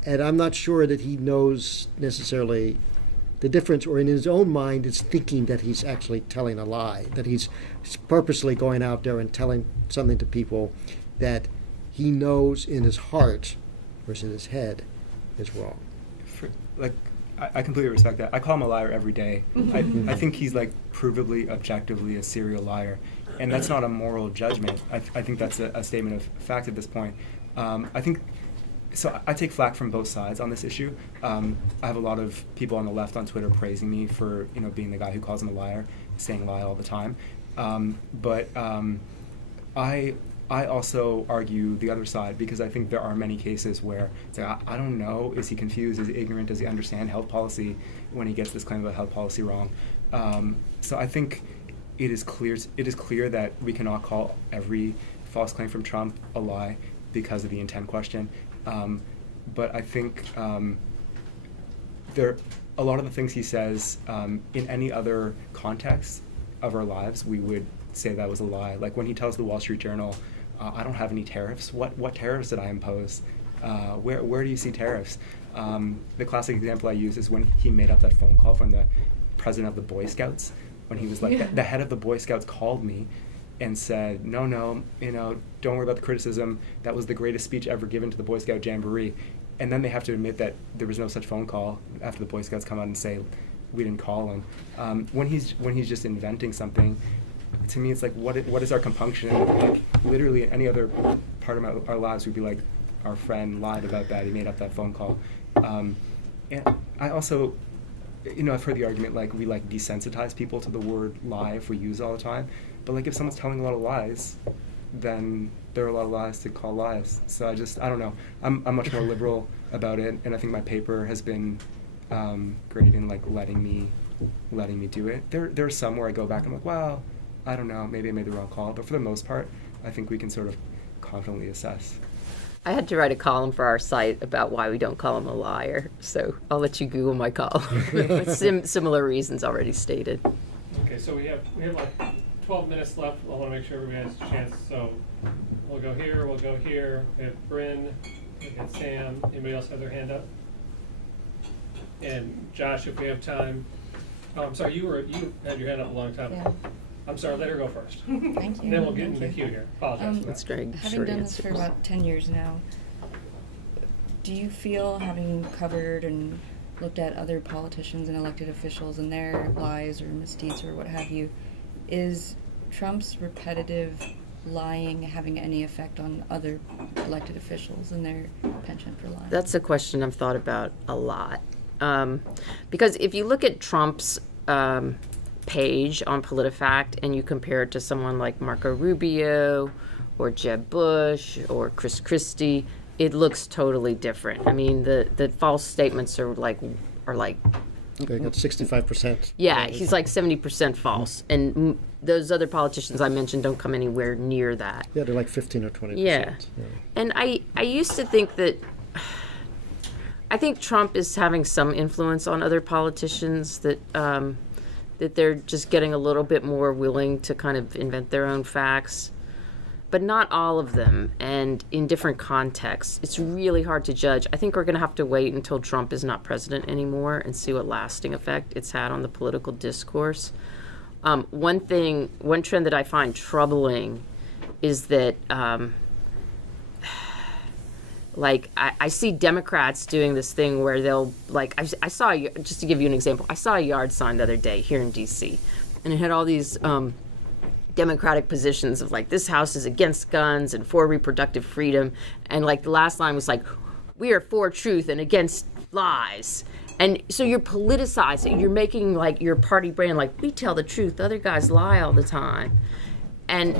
And I'm not sure that he knows necessarily the difference, or in his own mind is thinking that he's actually telling a lie, that he's purposely going out there and telling something to people that he knows in his heart versus in his head is wrong. I completely respect that. I call him a liar every day. I think he's provably, objectively a serial liar. And that's not a moral judgment. I think that's a statement of fact at this point. So I take flack from both sides on this issue. I have a lot of people on the left on Twitter praising me for being the guy who calls him a liar, saying lie all the time. But I also argue the other side, because I think there are many cases where it's I don't know, is he confused, is he ignorant, does he understand health policy when he gets this claim about health policy wrong? So I think it is clear that we cannot call every false claim from Trump a lie because of the intent question. But I think a lot of the things he says in any other context of our lives, we would say that was a lie. Like when he tells the Wall Street Journal, I don't have any tariffs. What tariffs did I impose? Where do you see tariffs? The classic example I use is when he made up that phone call from the president of the Boy Scouts, when he was like, the head of the Boy Scouts called me and said, no, don't worry about the criticism. That was the greatest speech ever given to the Boy Scout Jamboree. And then they have to admit that there was no such phone call after the Boy Scouts come out and say, we didn't call him. When he's just inventing something, to me it's like, what is our compunction? Like, literally in any other part of our lives, we'd be like, our friend lied about that, he made up that phone call. And I also, I've heard the argument we desensitize people to the word lie if we use it all the time. But if someone's telling a lot of lies, then there are a lot of lies to call lies. So I don't know. I'm much more liberal about it, and I think my paper has been great in letting me do it. There are some where I go back and I'm like, wow, I don't know, maybe I made the wrong call. But for the most part, I think we can sort of confidently assess. I had to write a column for our site about why we don't call him a liar, so I'll let you Google my column. Similar reasons already stated. Okay, so we have 12 minutes left. I want to make sure everybody has a chance. So we'll go here. We have Bryn. We have Sam. Anybody else have their hand up? And Josh, if we have time. Oh, I'm sorry. You had your hand up a long time ago. I'm sorry. Let her go first. Thank you. And then we'll get into the queue here. Apologize for that. That's great. Having done this for about 10 years now, do you feel, having covered and looked at other politicians and elected officials and their lies or misdeeds or what have you, is Trump's repetitive lying having any effect on other elected officials and their penchant for lying? That's a question I've thought about a lot. Because if you look at Trump's page on PolitiFact and you compare it to someone like Marco Rubio or Jeb Bush or Chris Christie, it looks totally different. I mean, the false statements are like. They got 65%. Yeah, he's like 70% false, and those other politicians I mentioned don't come anywhere near that. Yeah, they're like 15 or 20%. Yeah. And I used to think that. I think Trump is having some influence on other politicians that they're just getting a little bit more willing to kind of invent their own facts, but not all of them, and in different contexts. It's really hard to judge. I think we're going to have to wait until Trump is not president anymore and see what lasting effect it's had on the political discourse. One trend that I find troubling is that I see Democrats doing this thing where they'll, I saw, just to give you an example, I saw a yard sign the other day here in D.C., and it had all these Democratic positions of this house is against guns and for reproductive freedom, and the last line was we are for truth and against lies. And so you're politicizing, you're making your party brand we tell the truth, other guys lie all the time. And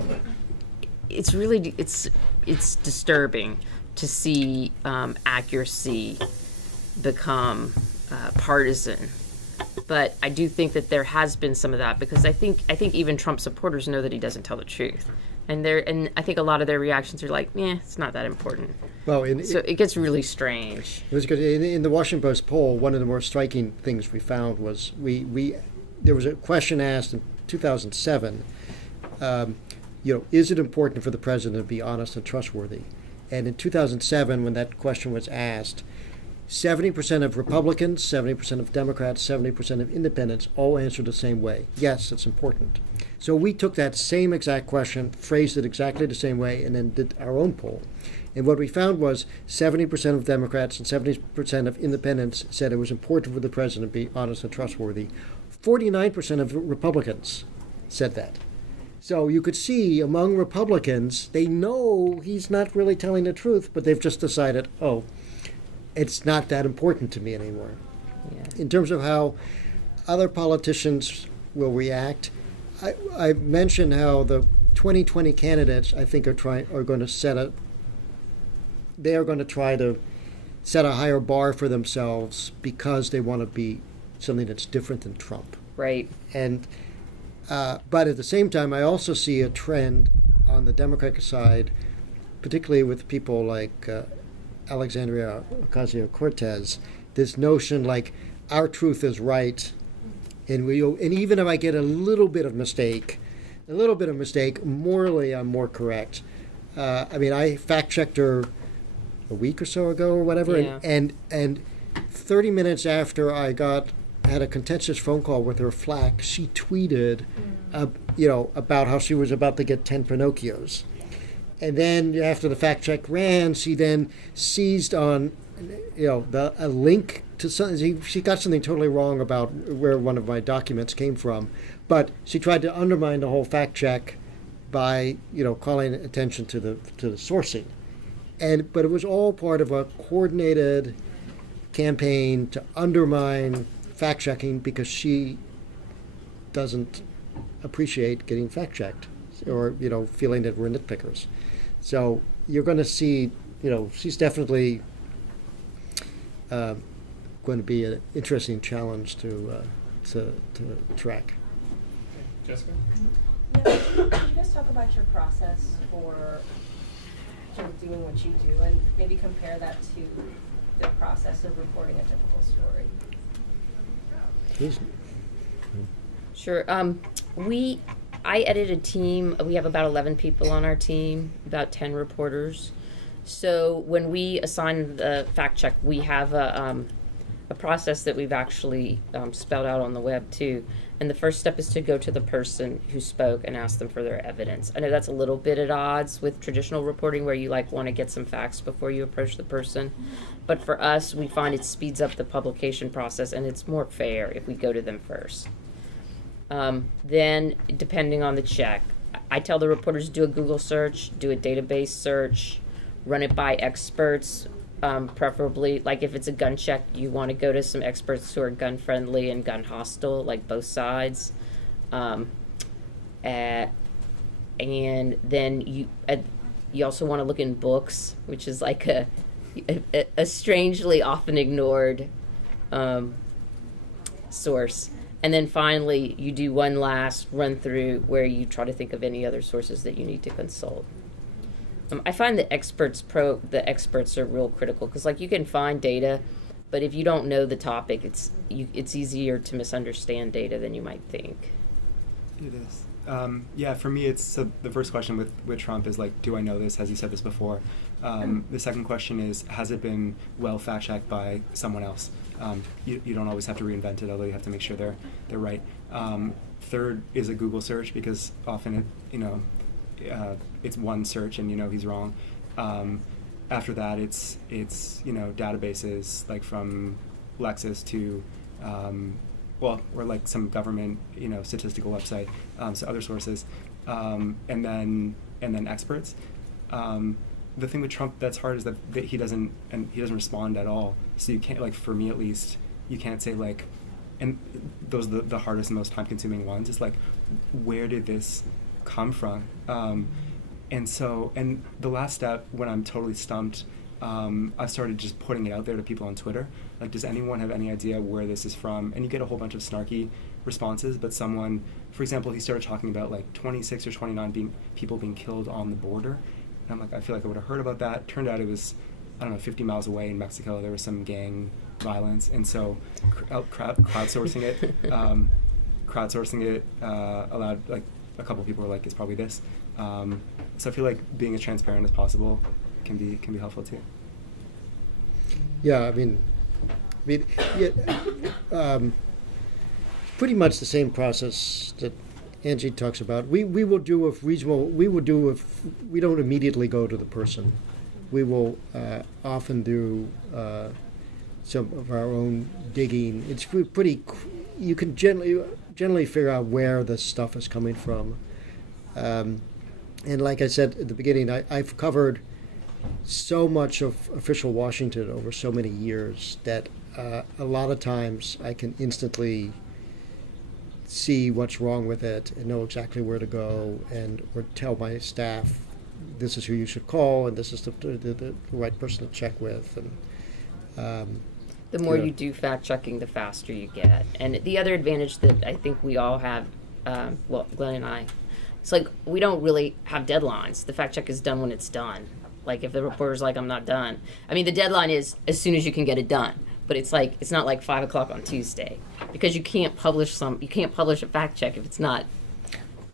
it's really, it's disturbing to see accuracy become partisan. But I do think that there has been some of that, because I think even Trump supporters know that he doesn't tell the truth. And I think a lot of their reactions are like, it's not that important. Well, so it gets really strange. It was good. In the Washington Post poll, one of the more striking things we found was there was a question asked in 2007. Is it important for the president to be honest and trustworthy? And in 2007, when that question was asked, 70% of Republicans, 70% of Democrats, 70% of independents all answered the same way. Yes, it's important. So we took that same exact question, phrased it exactly the same way, and then did our own poll. And what we found was 70% of Democrats and 70% of independents said it was important for the president to be honest and trustworthy. 49% of Republicans said that. So you could see among Republicans, they know he's not really telling the truth, but they've just decided, it's not that important to me anymore. Yeah. In terms of how other politicians will react, I mentioned how the 2020 candidates, I think, are going to they are going to try to set a higher bar for themselves because they want to be something that's different than Trump. Right. And but at the same time, I also see a trend on the Democratic side, particularly with people like Alexandria Ocasio-Cortez, this notion like our truth is right, and even if I get a little bit of mistake, morally I'm more correct. I fact-checked her a week or so ago or whatever, yeah. and 30 minutes after I had a contentious phone call with her flack, she tweeted, about how she was about to get 10 Pinocchios. And then after the fact check ran, she then seized on, a link to something. She got something totally wrong about where one of my documents came from, but she tried to undermine the whole fact check by, calling attention to the sourcing. But it was all part of a coordinated campaign to undermine fact checking because she doesn't appreciate getting fact checked or feeling that we're nitpickers. So you're going to see, she's definitely going to be an interesting challenge to track. Jessica? Could you guys talk about your process for sort of doing what you do, and maybe compare that to the process of reporting a typical story? Sure. I edit a team. We have about 11 people on our team, about 10 reporters. So when we assign the fact check, we have a process that we've actually spelled out on the web too. And the first step is to go to the person who spoke and ask them for their evidence. I know that's a little bit at odds with traditional reporting where you want to get some facts before you approach the person. But for us, we find it speeds up the publication process and it's more fair if we go to them first. Then, depending on the check, I tell the reporters to do a Google search, do a database search, run it by experts, preferably, like if it's a gun check, you want to go to some experts who are gun friendly and gun hostile, like both sides. And then you also want to look in books, which is like a strangely often ignored source. And then finally, you do one last run through where you try to think of any other sources that you need to consult. I find the experts are real critical because, you can find data, but if you don't know the topic, it's easier to misunderstand data than you might think. It is. For me, it's the first question with Trump is do I know this? Has he said this before? The second question is, has it been well fact checked by someone else? You don't always have to reinvent it, although you have to make sure they're right. Third is a Google search because often it's one search and he's wrong. After that, it's databases like from Lexis to or some government statistical website, so other sources, and then experts. The thing with Trump that's hard is that he doesn't respond at all. So you can't, for me at least, you can't say and those are the hardest and most time-consuming ones. It's where did this come from? And the last step when I'm totally stumped I've started just putting it out there to people on Twitter. Like, does anyone have any idea where this is from? And you get a whole bunch of snarky responses, but someone, for example, he started talking about like 26 or 29 people being killed on the border. And I'm like, I feel like I would have heard about that. Turned out it was, I don't know, 50 miles away in Mexico, there was some gang violence. And so crowdsourcing it allowed, like, a couple people were like, it's probably this. So I feel like being as transparent as possible can be helpful too. Yeah, I mean, pretty much the same process that Angie talks about. We will do if reasonable. We we don't immediately go to the person. We will often do some of our own digging. It's pretty. You can generally figure out where the stuff is coming from. And like I said at the beginning, I've covered so much of official Washington over so many years that a lot of times I can instantly see what's wrong with it and know exactly where to go, or tell my staff, this is who you should call, and this is the right person to check with. And the more you do fact checking, the faster you get. And the other advantage that I think we all have, well, Glenn and I, it's like we don't really have deadlines. The fact check is done when it's done. Like if the reporter's like, I'm not done. I mean, the deadline is as soon as you can get it done. But it's like, it's not like 5 o'clock on Tuesday, because you can't publish a fact check if it's not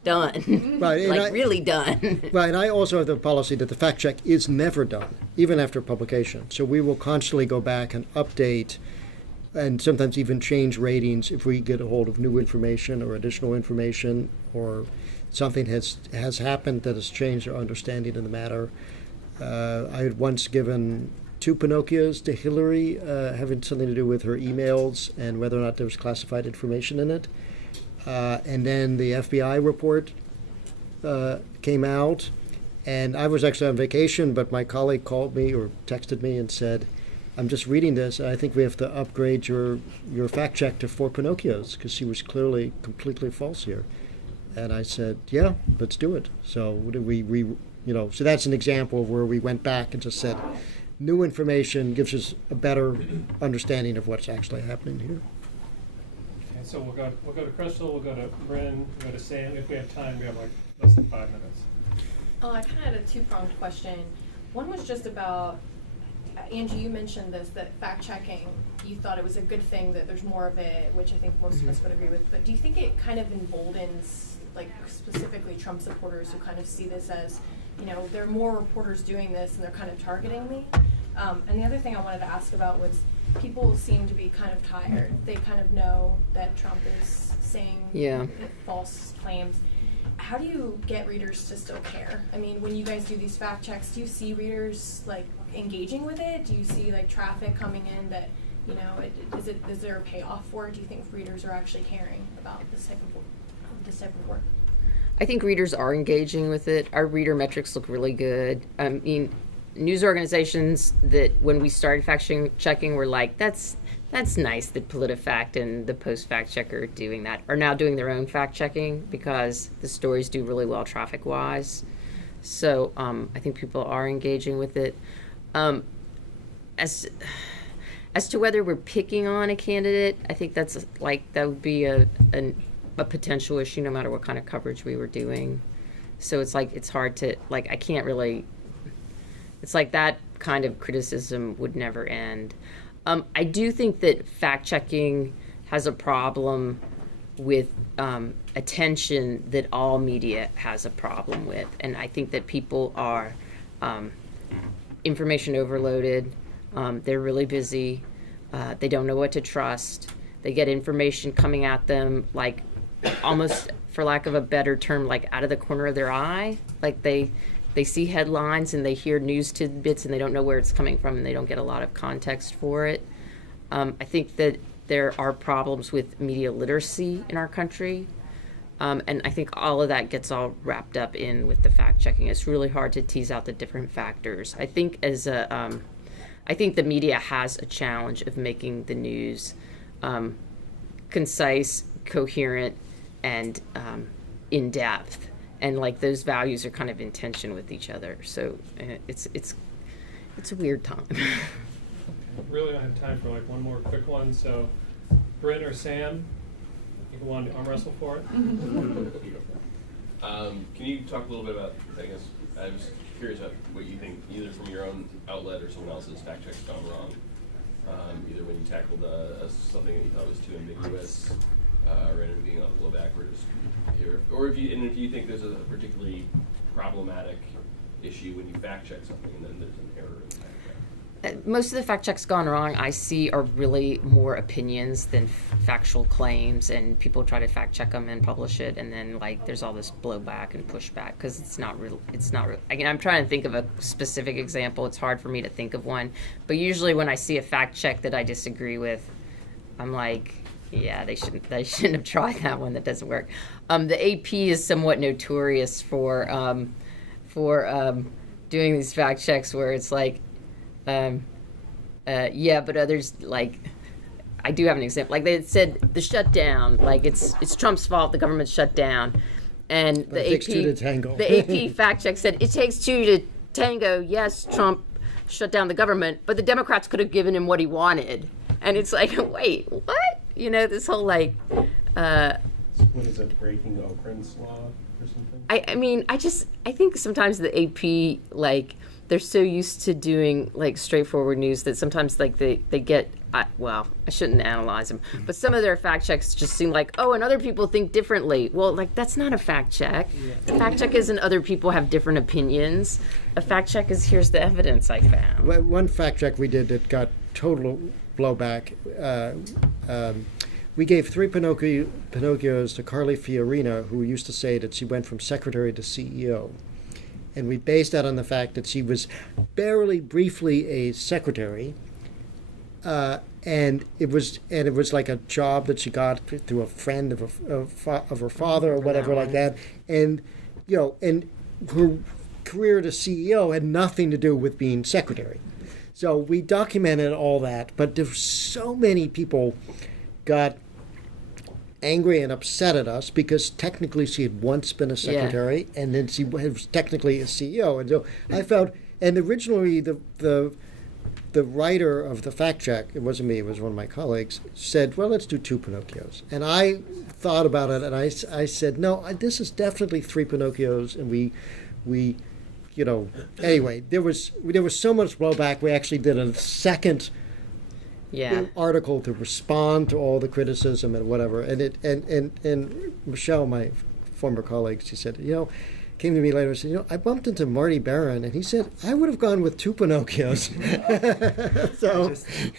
done. Right, like really done. Right, and I also have the policy that the fact check is never done, even after publication. So we will constantly go back and update, and sometimes even change ratings if we get a hold of new information or additional information, or something has happened that has changed our understanding of the matter. I had once given 2 Pinocchios to Hillary, having something to do with her emails and whether or not there was classified information in it. And then the FBI report came out, and I was actually on vacation, but my colleague called me or texted me and said, I'm just reading this, and I think we have to upgrade your fact check to 4 Pinocchios, because she was clearly completely false here. And I said, yeah, let's do it. So so that's an example of where we went back and just said, new information gives us a better understanding of what's actually happening here. Okay, so we'll go to Crystal, we'll go to Bryn, we'll go to Sam. If we have time, we have like less than 5 minutes. I kind of had a two-pronged question. One was just about, Angie, you mentioned this, that fact-checking, you thought it was a good thing that there's more of it, which I think most of us would agree with. But do you think it kind of emboldens, like specifically Trump supporters who kind of see this as, there are more reporters doing this and they're kind of targeting me? And the other thing I wanted to ask about was, people seem to be kind of tired. They kind of know that Trump is saying false claims. How do you get readers to still care? I mean, when you guys do these fact checks, do you see readers like engaging with it? Do you see like traffic coming in that, is there a payoff for it? Do you think readers are actually caring about this type of work? I think readers are engaging with it. Our reader metrics look really good. I mean, news organizations that when we started fact checking were like, that's nice that PolitiFact and the Post Fact Checker are doing that, are now doing their own fact checking because the stories do really well traffic wise. So I think people are engaging with it. As to whether we're picking on a candidate, I think that would be a potential issue no matter what kind of coverage we were doing. So it's hard to, I can't really, it's like that kind of criticism would never end. I do think that fact-checking has a problem with attention that all media has a problem with. And I think that people are information overloaded. They're really busy. They don't know what to trust. They get information coming at them almost, for lack of a better term, out of the corner of their eye. They see headlines and they hear news tidbits and they don't know where it's coming from and they don't get a lot of context for it. I think that there are problems with media literacy in our country. And I think all of that gets all wrapped up in with the fact checking. It's really hard to tease out the different factors. I think I think the media has a challenge of making the news concise, coherent, and in depth, and those values are kind of in tension with each other. So it's a weird time. Really don't have time for like one more quick one. So, Bryn or Sam, you can want to arm wrestle for it. Can you talk a little bit about, I guess, I was curious about what you think, either from your own outlet or someone else's fact check's gone wrong, either when you tackled something that you thought was too ambiguous, or ended up being on the blowback, or if you think there's a particularly problematic issue when you fact check something and then there's an error in the fact check. Most of the fact checks gone wrong I see are really more opinions than factual claims, and people try to fact check them and publish it, and then like there's all this blowback and pushback because it's not real. Again, I'm trying to think of a specific example. It's hard for me to think of one, but usually when I see a fact check that I disagree with, I'm like, yeah, they shouldn't have tried that one. That doesn't work. The AP is somewhat notorious for doing these fact checks where it's like, yeah, but others, like, I do have an example. Like they said, the shutdown, like it's Trump's fault. The government's shut down, and the AP fact check said it takes two to tango. Yes, Trump shut down the government, but the Democrats could have given him what he wanted. And it's like, wait, what? You know, this whole like. What is it, breaking Okren's law or something? I mean, I think sometimes the AP, like, they're so used to doing like straightforward news that sometimes like they get, I shouldn't analyze them, but some of their fact checks just seem like, oh, and other people think differently. Well, like that's not a fact check. The fact check isn't other people have different opinions. A fact check is here's the evidence I found. Well, one fact check we did that got total blowback. We gave 3 Pinocchios to Carly Fiorina, who used to say that she went from secretary to CEO. And we based that on the fact that she was briefly a secretary, and it was like a job that she got through a friend of her father or whatever like that, and and her career to CEO had nothing to do with being secretary. So we documented all that, but there were so many people got angry and upset at us because technically she had once been a secretary and then she was technically a CEO. And so I found, and originally the writer of the fact check, it wasn't me, it was one of my colleagues, said, well, let's do 2 Pinocchios. And I thought about it and I said, no, this is definitely 3 Pinocchios. And we anyway, there was so much blowback. We actually did a second article to respond to all the criticism and whatever. And Michelle, my former colleague, she said, came to me later and said, I bumped into Marty Barron, and he said, I would have gone with 2 Pinocchios. So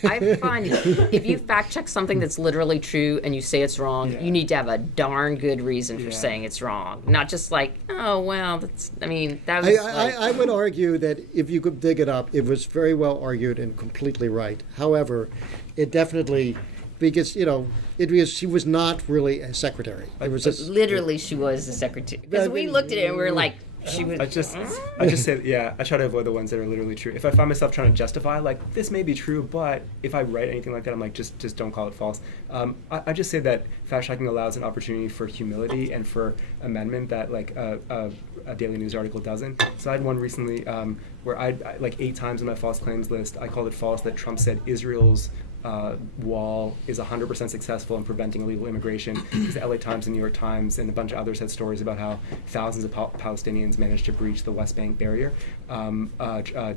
I find if you fact check something that's literally true and you say it's wrong, you need to have a darn good reason for saying it's wrong. Not just like, oh, well, that was I would argue that if you could dig it up, it was very well argued and completely right. However, it definitely, because, she was not really a secretary. It was literally she was the secretary. Because we looked at it and we were like, she was. I just say, I try to avoid the ones that are literally true. If I find myself trying to justify, like, this may be true, but if I write anything like that, I'm like, just don't call it false. I just say that fact checking allows an opportunity for humility and for amendment that, like, a Daily News article doesn't. So I had one recently where I like 8 times in my false claims list, I called it false that Trump said Israel's wall is 100% successful in preventing illegal immigration, because the LA Times and New York Times and a bunch of others had stories about how thousands of Palestinians managed to breach the West Bank barrier.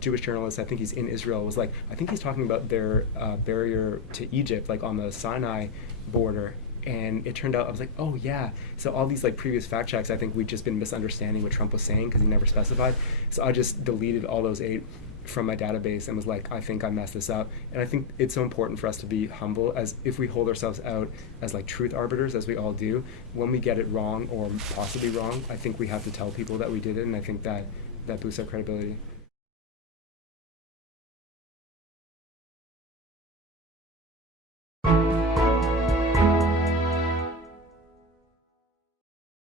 Jewish journalist, I think he's in Israel, was like, I think he's talking about their barrier to Egypt, like on the Sinai border. And it turned out, I was like, oh yeah. So all these like previous fact checks, I think we'd just been misunderstanding what Trump was saying because he never specified. So I just deleted all those 8 from my database and was like, I think I messed this up. And I think it's so important for us to be humble, as if we hold ourselves out as like truth arbiters, as we all do, when we get it wrong or possibly wrong, I think we have to tell people that we did it, and I think that boosts our credibility.